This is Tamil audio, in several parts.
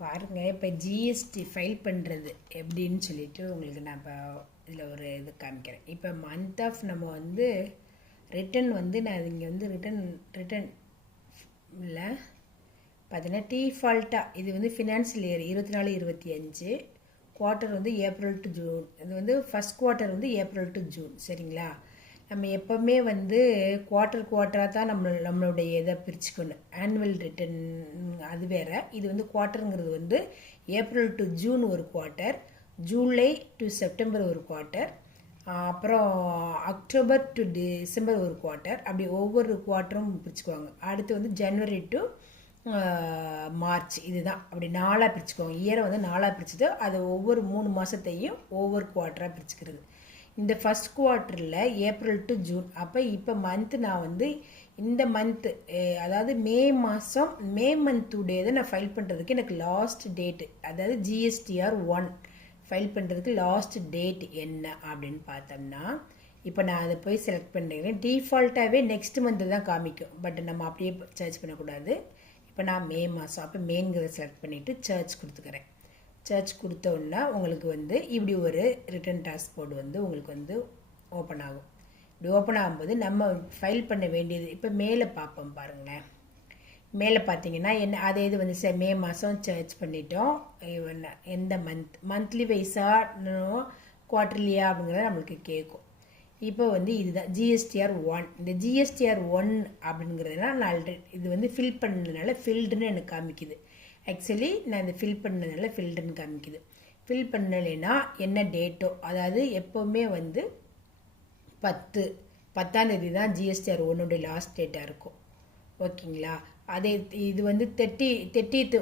பாருங்கள், இப்போ ஜிஎஸ்டி ஃபைல் பண்ணுறது எப்படின்னு சொல்லிட்டு உங்களுக்கு நான் இப்போ இதில் ஒரு இது காமிக்கிறேன். இப்போ மந்த் ஆஃப் நம்ம வந்து ரிட்டன் வந்து நான் இங்கே வந்து ரிட்டன் இல்லை பார்த்தீங்கன்னா டிஃபால்ட்டாக இது வந்து ஃபினான்ஷியல் இயர் 24-25 குவார்ட்டர் வந்து ஏப்ரல் டு ஜூன். இது வந்து ஃபஸ்ட் குவார்ட்டர் வந்து ஏப்ரல் டு ஜூன். சரிங்களா? நம்ம எப்போவுமே வந்து குவார்ட்டராக தான் நம்மளுடைய இதை பிரிச்சுக்கணும். ஆனுவல் ரிட்டன் அது வேறு. இது வந்து குவார்ட்டருங்கிறது வந்து ஏப்ரல் டு ஜூன் ஒரு குவார்ட்டர், ஜூலை டு செப்டம்பர் ஒரு குவார்ட்டர், அப்புறம் அக்டோபர் டு டிசம்பர் ஒரு குவார்ட்டர், அப்படி ஒவ்வொரு குவார்ட்டரும் பிரிச்சுக்குவாங்க. அடுத்து வந்து ஜனவரி டு மார்ச், இதுதான் அப்படி 4ஆக பிரிச்சுக்குவாங்க. இயரை வந்து 4ஆக பிரிச்சுட்டு அது ஒவ்வொரு 3 மாதத்தையும் ஒவ்வொரு குவார்ட்டராக பிரிச்சுக்கிறது. இந்த ஃபஸ்ட் குவார்ட்டரில் ஏப்ரல் டு ஜூன். அப்போ இப்போ மந்த்து நான் வந்து இந்த மந்த்து அதாவது மே மந்த்துடைய இதை நான் ஃபைல் பண்ணுறதுக்கு எனக்கு லாஸ்ட் டேட்டு, அதாவது ஜிஎஸ்டிஆர் 1 ஃபைல் பண்ணுறதுக்கு லாஸ்ட் டேட் என்ன அப்படின்னு பார்த்தோம்னா, இப்போ நான் அதை போய் செலக்ட் பண்ணுறேன். டிஃபால்ட்டாகவே நெக்ஸ்ட் மந்த்து தான் காமிக்கும், பட் நம்ம அப்படியே சர்ச் பண்ணக்கூடாது. இப்போ நான் மே மாதம், அப்போ மேங்கிறத செலக்ட் பண்ணிவிட்டு சர்ச் கொடுத்துக்கிறேன். சர்ச் கொடுத்தோன்னா உங்களுக்கு வந்து இப்படி ஒரு ரிட்டன் டாஸ்க் போர்டு வந்து உங்களுக்கு வந்து ஓப்பன் ஆகும். இப்படி ஓப்பன் ஆகும்போது நம்ம ஃபைல் பண்ண வேண்டியது இப்போ மேலே பார்ப்போம் பாருங்களேன். மேலே பார்த்தீங்கன்னா என்ன அதே இது வந்து மே மாதம் சர்ச் பண்ணிட்டோம். எந்த மந்த்லி வைஸாக குவார்ட்டர்லியா அப்படிங்கிறத நம்மளுக்கு கேட்கும். இப்போ வந்து இதுதான் ஜிஎஸ்டிஆர் 1. இந்த ஜிஎஸ்டிஆர் 1 அப்படிங்கிறதுனா நான் இது வந்து ஃபில் பண்ணதுனால ஃபில்டுன்னு எனக்கு காமிக்குது. ஆக்சுவலி நான் இந்த ஃபில் பண்ணதுனால ஃபில்டுன்னு காமிக்குது. ஃபில் பண்ணலைன்னா என்ன டேட்டோ, அதாவது எப்போவுமே வந்து 10ஆம் தேதி தான் ஜிஎஸ்டிஆர் 1 லாஸ்ட் டேட்டாக இருக்கும். ஓகேங்களா? அதே இது வந்து 30th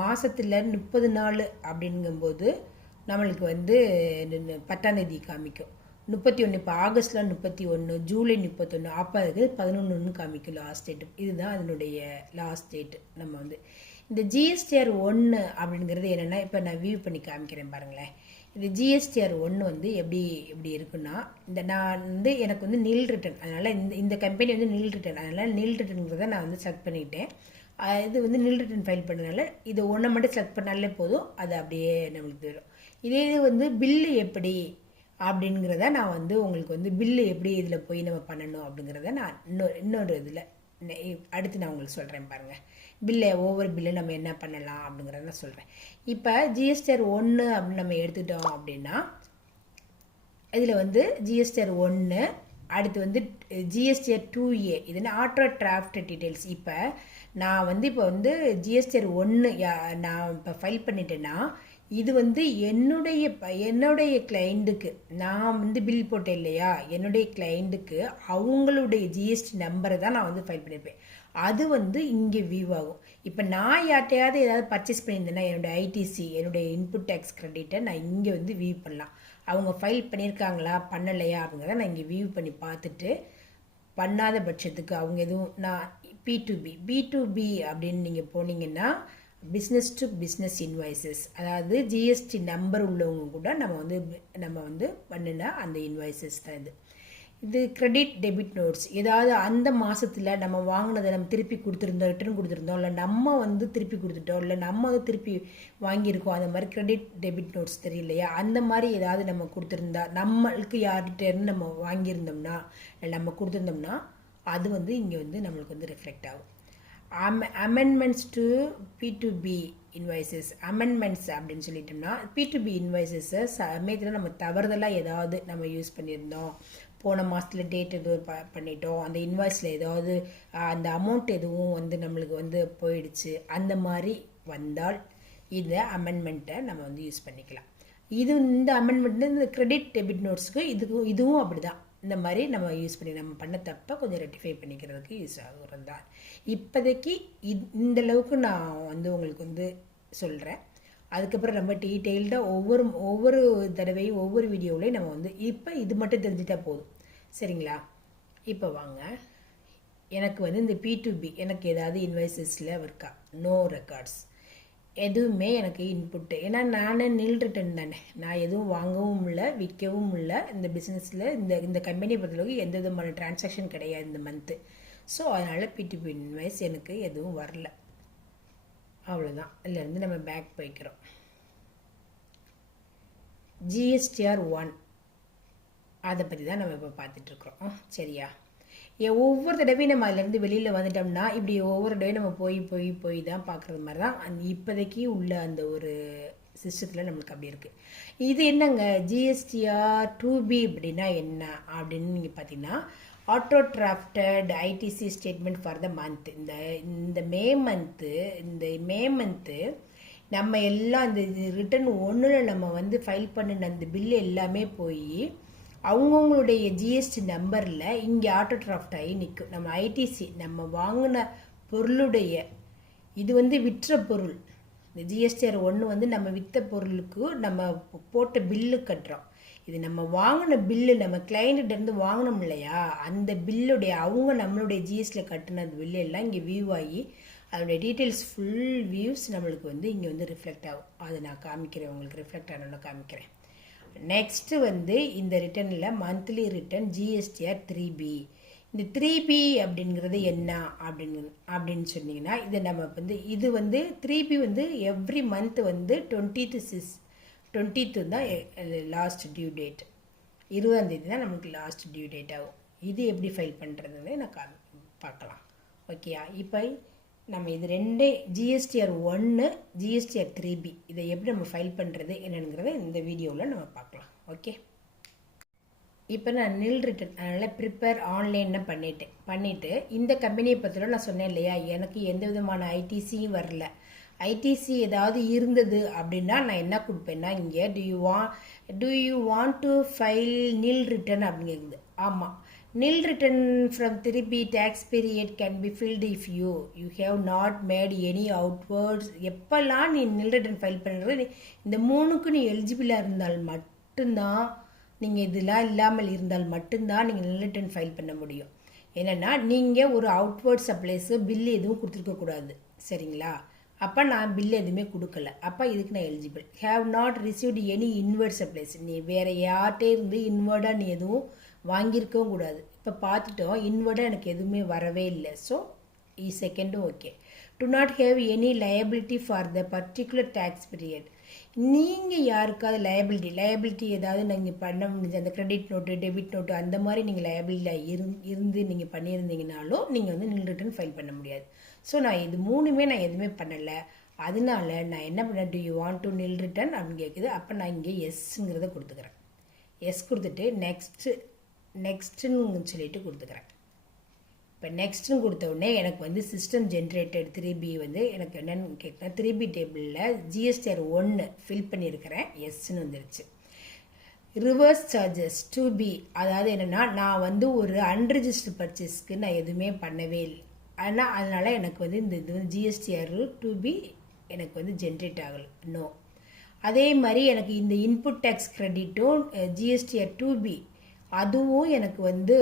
மாதத்தில் 30 நாள் அப்படிங்கும்போது நம்மளுக்கு வந்து 10ஆம் தேதி காமிக்கும். 31 இப்போ ஆகஸ்ட்டில் 31, ஜூலை 31, அப்போ அதுக்கு 11 காமிக்கும் லாஸ்ட் டேட்டு. இதுதான் அதனுடைய லாஸ்ட் டேட்டு. நம்ம வந்து இந்த ஜிஎஸ்டிஆர் 1 அப்படிங்கிறது என்னென்னா, இப்போ நான் வியூ பண்ணி காமிக்கிறேன் பாருங்களேன். இந்த ஜிஎஸ்டிஆர் 1 வந்து எப்படி இருக்குன்னா, இந்த நான் வந்து எனக்கு வந்து நில் ரிட்டன், அதனால் இந்த கம்பெனி வந்து நில் ரிட்டன், அதனால் நில் ரிட்டனுங்கிறத நான் வந்து செலக்ட் பண்ணிக்கிட்டேன். இது வந்து நில் ரிட்டன் ஃபைல் பண்ணதுனால இது ஒன்றை மட்டும் செலக்ட் பண்ணாலே போதும், அது அப்படியே நம்மளுக்கு வரும். இதே இது வந்து பில்லு எப்படி அப்படிங்கிறத நான் வந்து உங்களுக்கு வந்து பில்லு எப்படி இதில் போய் நம்ம பண்ணணும் அப்படிங்கிறத நான் இன்னொரு இதில் அடுத்து நான் உங்களுக்கு சொல்கிறேன் பாருங்கள். ஒவ்வொரு பில்லு நம்ம என்ன பண்ணலாம் அப்படிங்கிறத நான் சொல்கிறேன். இப்போ ஜிஎஸ்டிஆர் 1 அப்படின்னு நம்ம எடுத்துட்டோம் அப்படின்னா, இதில் வந்து ஜிஎஸ்டிஆர் 1, அடுத்து வந்து ஜிஎஸ்டிஆர் 2A, இதுனா ஆட்டோ டிராஃப்ட் டீட்டெயில்ஸ். இப்போ நான் வந்து இப்போ வந்து ஜிஎஸ்டிஆர் 1 நான் இப்போ ஃபைல் பண்ணிட்டேன்னா, இது வந்து என்னுடைய கிளைண்ட்டுக்கு நான் வந்து பில் போட்டேன் இல்லையா, என்னுடைய கிளைண்ட்டுக்கு அவங்களுடைய ஜிஎஸ்டி நம்பரை தான் நான் வந்து ஃபைல் பண்ணியிருப்பேன். அது வந்து இங்கே வியூ ஆகும். இப்போ நான் யார்ட்டையாவது ஏதாவது பர்ச்சேஸ் பண்ணியிருந்தேன்னா என்னுடைய ஐடிசி, என்னுடைய இன்புட் டேக்ஸ் கிரெடிட்டை நான் இங்கே வந்து வியூ பண்ணலாம். அவங்க ஃபைல் பண்ணியிருக்காங்களா பண்ணலையா அப்படிங்கிறத நான் இங்கே வியூ பண்ணி பார்த்துட்டு, பண்ணாத பட்சத்துக்கு அவங்க எதுவும் நான் B2B அப்படின்னு நீங்கள் போனீங்கன்னா பிஸ்னஸ் டு பிஸ்னஸ் இன்வாய்ஸஸ், அதாவது ஜிஎஸ்டி நம்பர் உள்ளவங்க கூட நம்ம வந்து பண்ணினா அந்த இன்வாய்ஸஸ் தான் இது கிரெடிட் டெபிட் நோட்ஸ். ஏதாவது அந்த மாதத்தில் நம்ம வாங்கினதை நம்ம திருப்பி கொடுத்துருந்தோம், ரிட்டர்ன் கொடுத்துருந்தோம், இல்லை நம்ம வந்து திருப்பி கொடுத்துட்டோம், இல்லை நம்ம வந்து திருப்பி வாங்கியிருக்கோம், அந்த மாதிரி கிரெடிட் டெபிட் நோட்ஸ் தெரியலையா, அந்த மாதிரி ஏதாவது நம்ம கொடுத்துருந்தா, நம்மளுக்கு யார்கிட்டேருந்து நம்ம வாங்கியிருந்தோம்னா இல்லை நம்ம கொடுத்துருந்தோம்னா அது வந்து இங்கே வந்து நம்மளுக்கு வந்து ரிஃப்ளெக்ட் ஆகும். Amendments to P2B invoices. Amendments அப்படின்னு சொல்லிட்டோம்னா P2B இன்வாய்ஸஸை சமயத்தில் நம்ம தவறுதலாக ஏதாவது நம்ம யூஸ் பண்ணியிருந்தோம், போன மாதத்தில் டேட் எதுவும் பண்ணிட்டோம், அந்த இன்வாய்ஸில் ஏதாவது அந்த அமௌண்ட் எதுவும் வந்து நம்மளுக்கு வந்து போயிடுச்சு, அந்த மாதிரி வந்தால் இந்த அமெண்ட்மெண்ட்டை நம்ம வந்து யூஸ் பண்ணிக்கலாம். இந்த அமெண்ட்மெண்ட் இந்த கிரெடிட் டெபிட் நோட்ஸ்க்கு இதுவும் அப்படி தான். இந்த மாதிரி நம்ம யூஸ் பண்ணி நம்ம பண்ண தப்பை கொஞ்சம் ரெட்டிஃபை பண்ணிக்கிறதுக்கு யூஸ் ஆகுறது தான். இப்போதைக்கு இந்த அளவுக்கு நான் வந்து உங்களுக்கு வந்து சொல்கிறேன். அதுக்கப்புறம் ரொம்ப டீட்டெயில்டாக ஒவ்வொரு தடவையும் ஒவ்வொரு வீடியோவிலையும் நம்ம வந்து இப்போ இது மட்டும் தெரிஞ்சிட்டா போதும். சரிங்களா? இப்போ வாங்க, எனக்கு வந்து இந்த P2B எனக்கு ஏதாவது இன்வாய்ஸஸில் இருக்கா? நோ ரெக்கார்ட்ஸ், எதுவுமே எனக்கு இன்புட்டு. ஏன்னா நானே நில் ரிட்டன் தானே, நான் எதுவும் வாங்கவும் இல்லை விற்கவும் இல்லை. இந்த பிஸ்னஸில் இந்த கம்பெனியை பொறுத்தளவுக்கு எந்த விதமான டிரான்சாக்ஷன் கிடையாது இந்த மந்த்து. ஸோ அதனால் P2B இன்வாய்ஸ் எனக்கு எதுவும் வரல. அவ்வளோதான். இதுலேருந்து நம்ம பேக் போய்க்கிறோம். GSTR 1 அதை பற்றி தான் நம்ம இப்போ பார்த்துட்ருக்குறோம். சரியா? ஒவ்வொரு தடவையும் நம்ம அதிலேருந்து வெளியில் வந்துட்டோம்னா இப்படி ஒவ்வொரு தடவையும் நம்ம போய் தான் பார்க்குறது மாதிரி தான் இப்போதைக்கு உள்ள அந்த ஒரு சிஸ்டத்தில் நம்மளுக்கு அப்படி இருக்குது. இது என்னங்க GSTR 2B அப்படின்னா என்ன அப்படின்னு நீங்கள் பார்த்தீங்கன்னா, auto drafted ITC statement for the month. இந்த மே மந்த்து நம்ம எல்லாம் இந்த ரிட்டர்ன் 1 நம்ம வந்து ஃபைல் பண்ணின அந்த பில்லு எல்லாமே போய் அவங்கவுங்களுடைய ஜிஎஸ்டி நம்பரில் இங்கே ஆட்டோ டிராஃப்ட் ஆகி நிற்கும். நம்ம ஐடிசி நம்ம வாங்கின பொருளுடைய இது வந்து விற்ற பொருள். இந்த GSTR 1 வந்து நம்ம விற்ற பொருளுக்கு நம்ம போட்ட பில்லு கட்டுறோம். இது நம்ம வாங்கின பில்லு, நம்ம கிளைண்ட்டிருந்து வாங்கினோம் இல்லையா, அந்த பில்லுடைய அவங்க நம்மளுடைய ஜிஎஸ்டியில் கட்டின அந்த பில்லு எல்லாம் இங்கே வியூ ஆகி அதோடைய டீட்டெயில்ஸ் ஃபுல் வியூஸ் நம்மளுக்கு வந்து இங்கே வந்து ரிஃப்ளெக்ட் ஆகும். அதை நான் காமிக்கிறேன், உங்களுக்கு ரிஃப்ளெக்ட் ஆனோன்னு காமிக்கிறேன். நெக்ஸ்ட்டு வந்து இந்த ரிட்டர்னில் மந்த்லி ரிட்டர்ன் GSTR 3B. இந்த 3B அப்படிங்கிறது என்ன அப்படின்னு சொன்னீங்கன்னா, இதை நம்ம வந்து இது வந்து 3B வந்து எவ்ரி மந்த் வந்து 20th தான் லாஸ்ட் டியூ டேட். 20ஆம் தேதி தான் நமக்கு லாஸ்ட் டியூ டேட் ஆகும். இது எப்படி ஃபைல் பண்ணுறதுன்னு நான் பார்க்கலாம். ஓகேயா? இப்போ நம்ம இது ரெண்டே GSTR 1 GSTR 3B இதை எப்படி நம்ம ஃபைல் பண்ணுறது என்னங்கிறத இந்த வீடியோவில் நம்ம பார்க்கலாம். ஓகே, இப்போ நான் நில் ரிட்டர்ன் அதனால் ப்ரிப்பேர் ஆன்லைன்னு பண்ணிவிட்டு இந்த கம்பெனியை பற்றில நான் சொன்னேன் இல்லையா, எனக்கு எந்த விதமான ஐடிசியும் வரல. ஐடிசி ஏதாவது இருந்தது அப்படின்னா நான் என்ன கொடுப்பேன்னா, இங்கே to you want to file நில் ரிட்டர்ன் அப்படிங்கிறது. ஆமாம், nil return from 3B tax period can be filled if you have not made any outwards. எப்பெல்லாம் நீ nil return ஃபைல் பண்ணுறது, இந்த 3க்கு நீ எலிஜிபிளாக இருந்தால் மட்டும்தான், நீங்கள் இதெல்லாம் இல்லாமல் இருந்தால் மட்டும்தான் நீங்கள் nil return ஃபைல் பண்ண முடியும். என்னென்னா, நீங்கள் ஒரு அவுட்வேர்ட் சப்ளைஸு பில்லு எதுவும் கொடுத்துருக்கக்கூடாது. சரிங்களா? அப்போ நான் பில்லு எதுவுமே கொடுக்கல, அப்போ இதுக்கு நான் eligible. Have not received any invert supplies. நீ வேறு யார்கிட்டே இருந்து இன்வெர்டாக நீ எதுவும் வாங்கியிருக்கவும் கூடாது. இப்போ பார்த்துட்டோம், இன்வெர்டாக எனக்கு எதுவுமே வரவே இல்லை. ஸோ செகண்டும் okay. Do not have any liability for the particular tax period. நீங்கள் யாருக்காவது லயபிலிட்டி ஏதாவது நீங்கள் பண்ண முடிஞ்ச அந்த கிரெடிட் நோட்டு, டெபிட் நோட்டு அந்த மாதிரி நீங்கள் லயபிலிட்டியில் இருந்து நீங்கள் பண்ணியிருந்தீங்கனாலும் நீங்கள் வந்து நில் ரிட்டர்ன் ஃபைல் பண்ண முடியாது. ஸோ நான் இது 3மே நான் எதுவுமே பண்ணலை. அதனால நான் என்ன பண்ணேன், டு யூ வாண்ட் டு நில் ரிட்டர்ன் அப்படின்னு கேட்குது. அப்போ நான் இங்கே எஸ்ங்கிறத கொடுத்துக்கிறேன். எஸ் கொடுத்துட்டு நெக்ஸ்ட்டுன்னு சொல்லிட்டு கொடுத்துக்கிறேன். இப்போ நெக்ஸ்ட்டுன்னு கொடுத்த உடனே எனக்கு வந்து சிஸ்டம் ஜென்ரேட்டட் 3B வந்து எனக்கு என்னென்னு கேட்குறேன். 3B டேபிளில் GSTR 1 ஃபில் பண்ணியிருக்கிறேன், எஸ்ன்னு வந்துருச்சு. ரிவர்ஸ் சார்ஜஸ் 2B, அதாவது என்னென்னா, நான் வந்து ஒரு அன்ரிஜிஸ்டர்ட் பர்ச்சேஸ்க்கு நான் எதுவுமே பண்ணவே இல்லை. ஆனால் அதனால் எனக்கு வந்து இந்த இது வந்து GSTR 2B எனக்கு வந்து ஜென்ரேட் ஆகலை. நோ. அதே மாதிரி எனக்கு இந்த இன்புட் டேக்ஸ் கிரெடிட்டும் GSTR 2B அதுவும் எனக்கு வந்து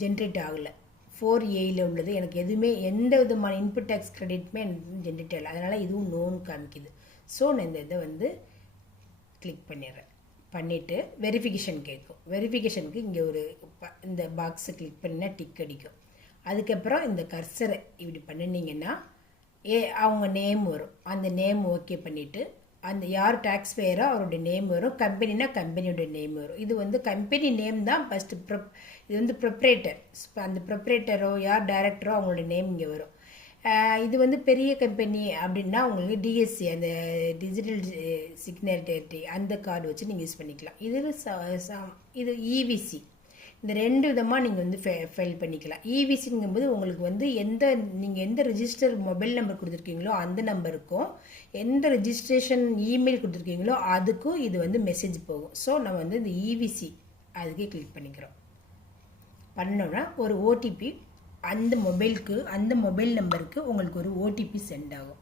ஜென்ரேட் ஆகலை. 4Aயில் உள்ளது எனக்கு எதுவுமே எந்த விதமான இன்புட் டேக்ஸ் கிரெடிட்டுமே ஜென்ரேட் ஆகலை. அதனால் இதுவும் நோன்னு காமிக்குது. ஸோ நான் இந்த இதை வந்து கிளிக் பண்ணிடுறேன். பண்ணிவிட்டு வெரிஃபிகேஷன் கேட்கும். வெரிஃபிகேஷனுக்கு இங்கே ஒரு இந்த பாக்ஸை கிளிக் பண்ணினா டிக் அடிக்கும். அதுக்கப்புறம் இந்த கர்சரை இப்படி பண்ணினீங்கன்னா அவங்க நேம் வரும். அந்த நேம் ஓகே பண்ணிவிட்டு அந்த யார் டேக்ஸ் பேரோ அவருடைய நேம் வரும். கம்பெனினா கம்பெனியோட நேம் வரும். இது வந்து கம்பெனி நேம் தான் ஃபஸ்ட்டு. இது வந்து ப்ரொப்ரேட்டர். அந்த ப்ரொப்ரேட்டரோ யார் டைரக்டரோ அவங்களோட நேம் இங்கே வரும். இது வந்து பெரிய கம்பெனி அப்படின்னா உங்களுக்கு டிஎஸ்சி அந்த டிஜிட்டல் சிக்னேட்டரி அந்த கார்டு வச்சு நீங்கள் யூஸ் பண்ணிக்கலாம். இது இவிசி. இந்த 2 விதமாக நீங்கள் வந்து ஃபைல் பண்ணிக்கலாம். இவிசிங்கும்போது உங்களுக்கு வந்து நீங்கள் எந்த ரிஜிஸ்டர் மொபைல் நம்பர் கொடுத்துருக்கீங்களோ அந்த நம்பருக்கும் எந்த ரெஜிஸ்ட்ரேஷன் இமெயில் கொடுத்துருக்கீங்களோ அதுக்கும் இது வந்து மெசேஜ் போகும். ஸோ நம்ம வந்து இந்த இவிசி அதுக்கே கிளிக் பண்ணிக்கிறோம். பண்ணோன்னா ஒரு ஓடிபி அந்த மொபைல் நம்பருக்கு உங்களுக்கு ஒரு ஓடிபி சென்ட் ஆகும்.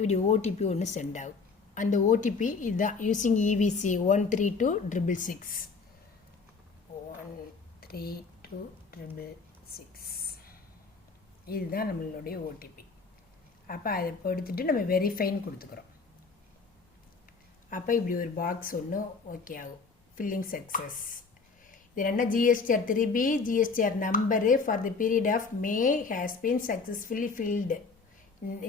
இப்படி ஓடிபி ஒன்று சென்ட் ஆகும். அந்த ஓடிபி இதுதான். யூசிங் இவிசி 13266 13266 இதுதான் நம்மளுடைய ஓடிபி. அப்போ அதை எடுத்துகிட்டு நம்ம வெரிஃபைன்னு கொடுத்துக்கிறோம். அப்போ இப்படி ஒரு பாக்ஸ் ஒன்று ஓகே ஆகும். Filling success. இது என்ன GSTR 3B GSTR number for the period of May has been successfully filed.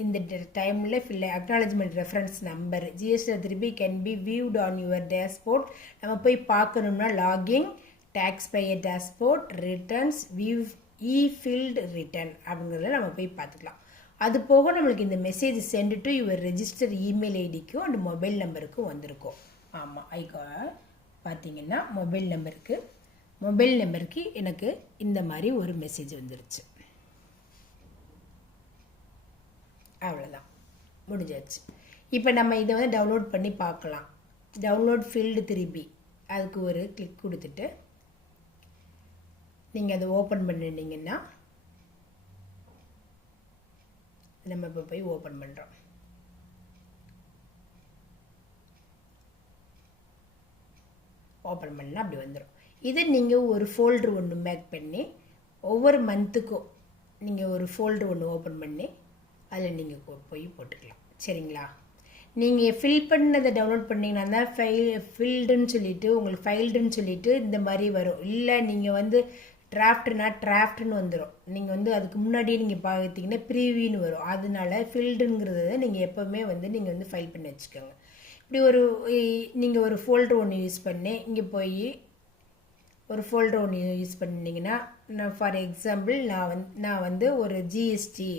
இந்த டைமில் acknowledgement reference number GSTR 3B can be viewed on your dashboard. நம்ம போய் பார்க்கணும்னா login, tax payer dashboard, returns, view filed return அப்படிங்கிறத நம்ம போய் பார்த்துக்கலாம். அது போக நம்மளுக்கு இந்த message sent to your register email ஐடிக்கும் அண்ட் மொபைல் நம்பருக்கும் வந்திருக்கும். ஆமாம், பார்த்தீங்கன்னா மொபைல் நம்பருக்கு எனக்கு இந்த மாதிரி ஒரு மெசேஜ் வந்துருச்சு. அவ்வளோதான், முடிஞ்சாச்சு. இப்போ நம்ம இதை வந்து டவுன்லோட் பண்ணி பார்க்கலாம். டவுன்லோட் ஃபீல்டு 3B அதுக்கு ஒரு கிளிக் கொடுத்துட்டு நீங்கள் அதை ஓப்பன் பண்ணிட்டீங்கன்னா நம்ம இப்போ போய் ஓப்பன் பண்ணுறோம். ஓப்பன் பண்ணால் அப்படி வந்துடும். இதை நீங்கள் ஒரு ஃபோல்டர் ஒன்று மேக் பண்ணி ஒவ்வொரு மந்த்துக்கும் நீங்கள் ஒரு ஃபோல்டர் ஒன்று ஓப்பன் பண்ணி அதில் நீங்கள் போய் போட்டுக்கலாம். சரிங்களா? நீங்கள் ஃபில் பண்ணதை டவுன்லோட் பண்ணிங்கன்னா ஃபில்டுன்னு சொல்லிவிட்டு உங்களுக்கு ஃபைல்டுன்னு சொல்லிவிட்டு இந்த மாதிரி வரும். இல்லை நீங்கள் வந்து டிராஃப்ட்னு வந்துடும். நீங்கள் வந்து அதுக்கு முன்னாடியே நீங்கள் பார்த்தீங்கன்னா ப்ரீவியூன்னு வரும். அதனால ஃபில்டுங்கிறத நீங்கள் எப்போவுமே வந்து நீங்கள் வந்து ஃபைல் பண்ணி வச்சுக்கோங்க. இப்படி நீங்கள் ஒரு ஃபோல்டர் ஒன்று யூஸ் பண்ணி இங்கே போய் ஒரு ஃபோல்டர் ஒன்று யூஸ் பண்ணிங்கன்னா, நான் ஃபார் எக்ஸாம்பிள் நான் வந்து ஒரு ஜிஎஸ்டி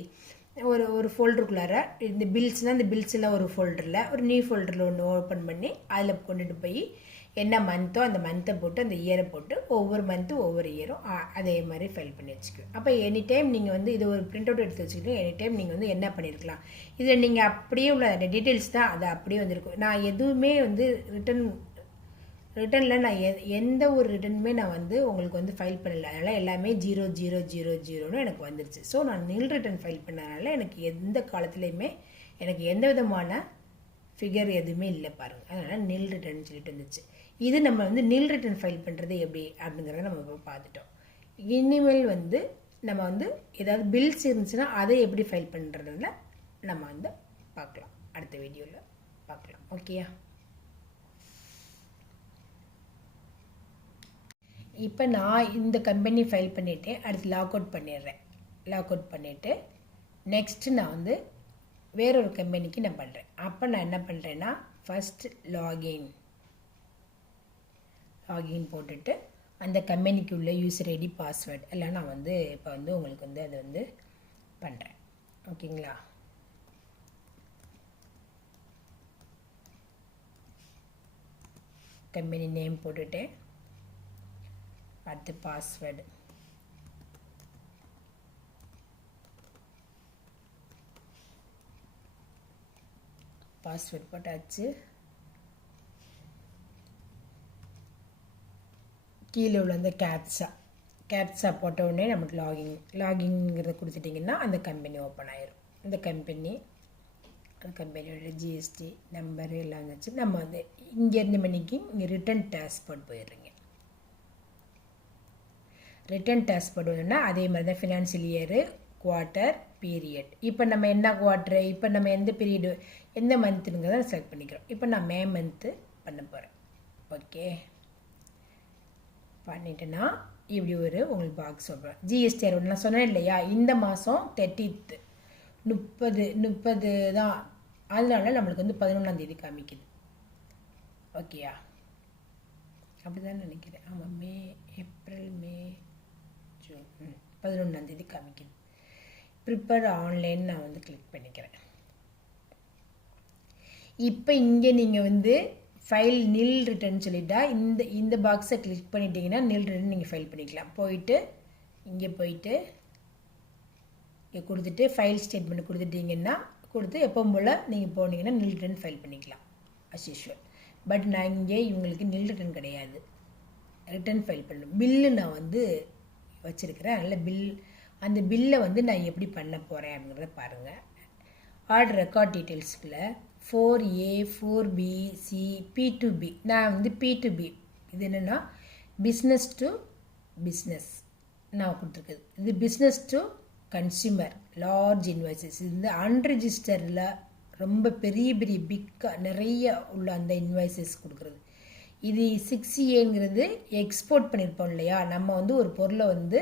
ஒரு ஃபோல்டருக்குள்ளார இந்த பில்ஸ்னால் இந்த பில்ஸெல்லாம் ஒரு ஃபோல்டரில் ஒரு நியூ ஃபோல்டரில் ஒன்று ஓப்பன் பண்ணி அதில் கொண்டுட்டு போய் என்ன மந்த்தோ அந்த மந்த்தை போட்டு அந்த இயரை போட்டு ஒவ்வொரு மந்த்து ஒவ்வொரு இயரும் அதே மாதிரி ஃபைல் பண்ணி வச்சுக்குவேன். அப்போ எனி டைம் நீங்கள் வந்து இது ஒரு பிரிண்ட் அவுட் எடுத்து வச்சுக்கிட்டு எனி டைம் நீங்கள் வந்து என்ன பண்ணியிருக்கலாம். இதில் நீங்கள் அப்படியே உள்ள டீட்டெயில்ஸ் தான் அது அப்படியே வந்திருக்கும். நான் எதுவுமே வந்து ரிட்டனில் நான் எந்த ஒரு ரிட்டனுமே நான் வந்து உங்களுக்கு வந்து ஃபைல் பண்ணலை. அதனால் எல்லாமே 0000ன்னு எனக்கு வந்துருச்சு. ஸோ நான் நில் ரிட்டன் ஃபைல் பண்ணதுனால எனக்கு எந்த காலத்துலேயுமே எனக்கு எந்த விதமான ஃபிகர் எதுவுமே இல்லை பாருங்கள். அதனால் நில் ரிட்டன் சொல்லிட்டு வந்துச்சு. இது நம்ம வந்து நில் ரிட்டன் ஃபைல் பண்ணுறது எப்படி அப்படிங்கிறத நம்ம இப்போ பார்த்துட்டோம். இனிமேல் வந்து நம்ம வந்து ஏதாவது பில்ஸ் இருந்துச்சுன்னா அதை எப்படி ஃபைல் பண்ணுறதுல நம்ம வந்து பார்க்கலாம். அடுத்த வீடியோவில் பார்க்கலாம். ஓகேயா? இப்போ நான் இந்த கம்பெனி ஃபைல் பண்ணிவிட்டு அடுத்து லாக் அவுட் பண்ணிடுறேன். லாக் அவுட் பண்ணிவிட்டு நெக்ஸ்ட்டு நான் வந்து வேறொரு கம்பெனிக்கு நான் பண்ணுறேன். அப்போ நான் என்ன பண்ணுறேன்னா ஃபஸ்ட் லாகின் போட்டுட்டு அந்த கம்பெனிக்கு உள்ள யூசர் ஐடி பாஸ்வேர்டு எல்லாம் நான் வந்து இப்போ வந்து உங்களுக்கு வந்து அதை வந்து பண்ணுறேன். ஓகேங்களா? கம்பெனி நேம் போட்டுட்டு அடுத்து பாஸ்வேர்டு போட்டாச்சு. கீழே உள்ள அந்த கேப்சா போட்ட உடனே நமக்கு லாகின்ங்கிறத கொடுத்துட்டிங்கன்னா அந்த கம்பெனி ஓப்பன் ஆயிரும். அந்த கம்பெனியோட ஜிஎஸ்டி நம்பரு எல்லாம் வந்துச்சு. நம்ம வந்து இங்கேருந்து மணிக்கு இங்கே ரிட்டன் டேஷ்போர்ட் போயிடுறீங்க. ரிட்டன் டேஷ்போர்ட் வந்துன்னா அதே மாதிரி தான் ஃபினான்ஷியல் இயரு, குவார்ட்டர், பீரியட். இப்போ நம்ம என்ன குவார்ட்டரு, இப்போ நம்ம எந்த பீரியடு எந்த மந்த்துங்கிறத செலக்ட் பண்ணிக்கிறோம். இப்போ நான் மே மந்த்து பண்ண போகிறேன். ஓகே, பண்ணிட்டேன்னா இப்படி ஒரு உங்களுக்கு பாக்ஸ் சொல்கிறேன். ஜிஎஸ்டிஆர் ஒன்று நான் சொன்னேன் இல்லையா, இந்த மாதம் 30th 30 தான். அதனால நம்மளுக்கு வந்து 11ஆம் காமிக்குது. ஓகேயா? அப்படி தான் நினைக்கிறேன். ஆமாம், ஏப்ரல் மே ஜூன் 11ஆம் காமிக்குது. ப்ரிப்பேர் ஆன்லைன் நான் வந்து கிளிக் பண்ணிக்கிறேன். இப்போ இங்கே நீங்கள் வந்து ஃபைல் நில் ரிட்டன் சொல்லிட்டா இந்த பாக்ஸை கிளிக் பண்ணிட்டீங்கன்னா நில் ரிட்டன் நீங்கள் ஃபைல் பண்ணிக்கலாம். இங்கே போயிட்டு இங்கே கொடுத்துட்டு ஃபைல் ஸ்டேட்மெண்ட் கொடுத்துட்டிங்கன்னா எப்பவும் போல் நீங்கள் போனீங்கன்னா நில் ரிட்டன் ஃபைல் பண்ணிக்கலாம் அஸ் யூஷுவல். பட் நான் இங்கே இவங்களுக்கு நில் ரிட்டன் கிடையாது, ரிட்டன் ஃபைல் பண்ணணும். பில்லு நான் வந்து வச்சுருக்கிறேன். அதனால் அந்த பில்லை வந்து நான் எப்படி பண்ண போகிறேன் அப்படிங்கிறத பாருங்கள். Order record டீட்டெயில்ஸ்குள்ளே 4A 4B C P2B நான் வந்து P2B இது என்னென்னா பிஸ்னஸ் டு பிஸ்னஸ் நான் கொடுத்துருக்குது. இது business to consumer large invoices. இது வந்து அன்ரிஜிஸ்டரில் ரொம்ப பெரிய பெரிய நிறைய உள்ள அந்த இன்வாய்சஸ் கொடுக்குறது. இது 6A எக்ஸ்போர்ட் பண்ணியிருப்போம் இல்லையா, நம்ம வந்து ஒரு பொருளை வந்து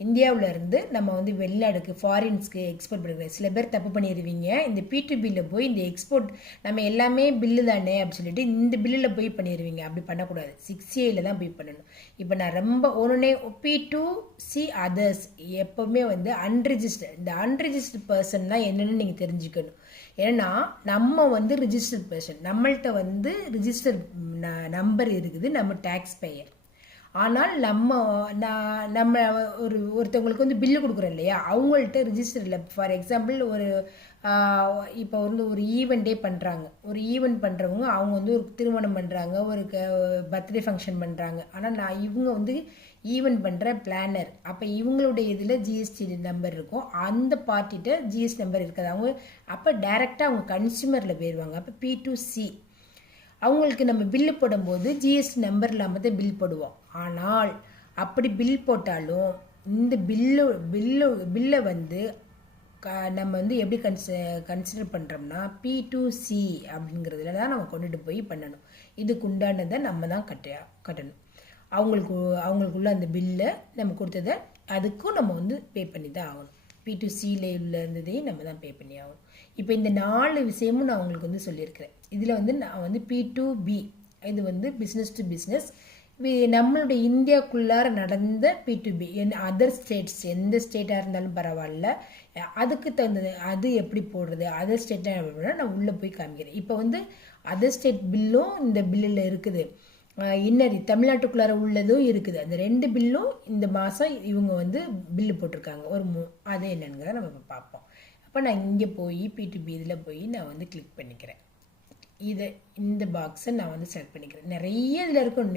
இந்தியாவில் இருந்து நம்ம வந்து வெளிநாடுக்கு ஃபாரின்ஸ்க்கு எக்ஸ்போர்ட் பண்ணிருக்கோம். சில பேர் தப்பு பண்ணிடுவீங்க, இந்த P2Bயில் போய் இந்த எக்ஸ்போர்ட் நம்ம எல்லாமே பில்லு தானே அப்படின்னு சொல்லிட்டு இந்த பில்லில் போய் பண்ணிடுவீங்க. அப்படி பண்ணக்கூடாது, 6Aயில் தான் போய் பண்ணணும். இப்போ நான் ரொம்ப ஒன்றுனே P2C அதர்ஸ் எப்போவுமே வந்து அன்ரிஜிஸ்டர்ட், இந்த அன்ரிஜிஸ்டர்ட் பர்சன்னா என்னென்னு நீங்கள் தெரிஞ்சுக்கணும். ஏன்னா நம்ம வந்து ரிஜிஸ்டர்ட் பர்சன், நம்மள்கிட்ட வந்து ரிஜிஸ்டர் நம்பர் இருக்குது, நம்ம டேக்ஸ் பேயர். ஆனால் நம்ம ஒருத்தவங்களுக்கு வந்து பில்லு கொடுக்குறோம் இல்லையா, அவங்கள்ட்ட ரிஜிஸ்டர் இல்லை. ஃபார் எக்ஸாம்பிள் இப்போ வந்து ஒரு ஈவெண்ட்டே பண்ணுறாங்க, ஒரு ஈவெண்ட் பண்ணுறவங்க அவங்க வந்து ஒரு திருமணம் பண்ணுறாங்க, ஒரு பர்த்டே ஃபங்க்ஷன் பண்ணுறாங்க. ஆனால் இவங்க வந்து ஈவெண்ட் பண்ணுற பிளானர். அப்போ இவங்களுடைய இதில் ஜிஎஸ்டி நம்பர் இருக்கும், அந்த பார்ட்டிகிட்ட ஜிஎஸ்டி நம்பர் இருக்காது. அவங்க அப்போ டைரெக்டாக அவங்க கன்சியூமரில் போயிடுவாங்க. அப்போ P2C அவங்களுக்கு நம்ம பில்லு போடும்போது ஜிஎஸ்டி நம்பர் இல்லாமல் தான் பில் போடுவோம். ஆனால் அப்படி பில் போட்டாலும் இந்த பில்லை வந்து நம்ம வந்து எப்படி கன்சிடர் பண்ணுறோம்னா P2C அப்படிங்கிறதுல தான் நம்ம கொண்டுட்டு போய் பண்ணணும். இதுக்கு உண்டானதை நம்ம தான் கட்டணும். அவங்களுக்குள்ள அந்த பில்லை நம்ம கொடுத்ததை அதுக்கும் நம்ம வந்து பே பண்ணி தான் ஆகணும். P2Cயில் இருந்ததையும் நம்ம தான் பே பண்ணி ஆகணும். இப்போ இந்த 4 விஷயமும் நான் உங்களுக்கு வந்து சொல்லியிருக்கிறேன். இதில் வந்து நான் வந்து P2B இது வந்து பிஸ்னஸ் டு பிஸ்னஸ், நம்மளுடைய இந்தியாவுக்குள்ளார நடந்த P2B. அதர் ஸ்டேட்ஸ் எந்த ஸ்டேட்டாக இருந்தாலும் பரவாயில்ல, அதுக்கு தகுந்தது அது எப்படி போடுறது, அதர் ஸ்டேட்டாக நான் உள்ளே போய் காமிக்கிறேன். இப்போ வந்து அதர் ஸ்டேட் பில்லும் இந்த பில்லில் இருக்குது, இன்னரி தமிழ்நாட்டுக்குள்ளார உள்ளதும் இருக்குது. அந்த 2 பில்லும் இந்த மாதம் இவங்க வந்து பில்லு போட்டிருக்காங்க. அது என்னங்கிறத நம்ம இப்போ பார்ப்போம். அப்போ நான் இங்கே போய் P2B இதில் போய் நான் வந்து கிளிக் பண்ணிக்கிறேன். இந்த பாக்ஸை நான் வந்து செலக்ட் பண்ணிக்கிறேன். நிறைய இதில் இருக்கும்,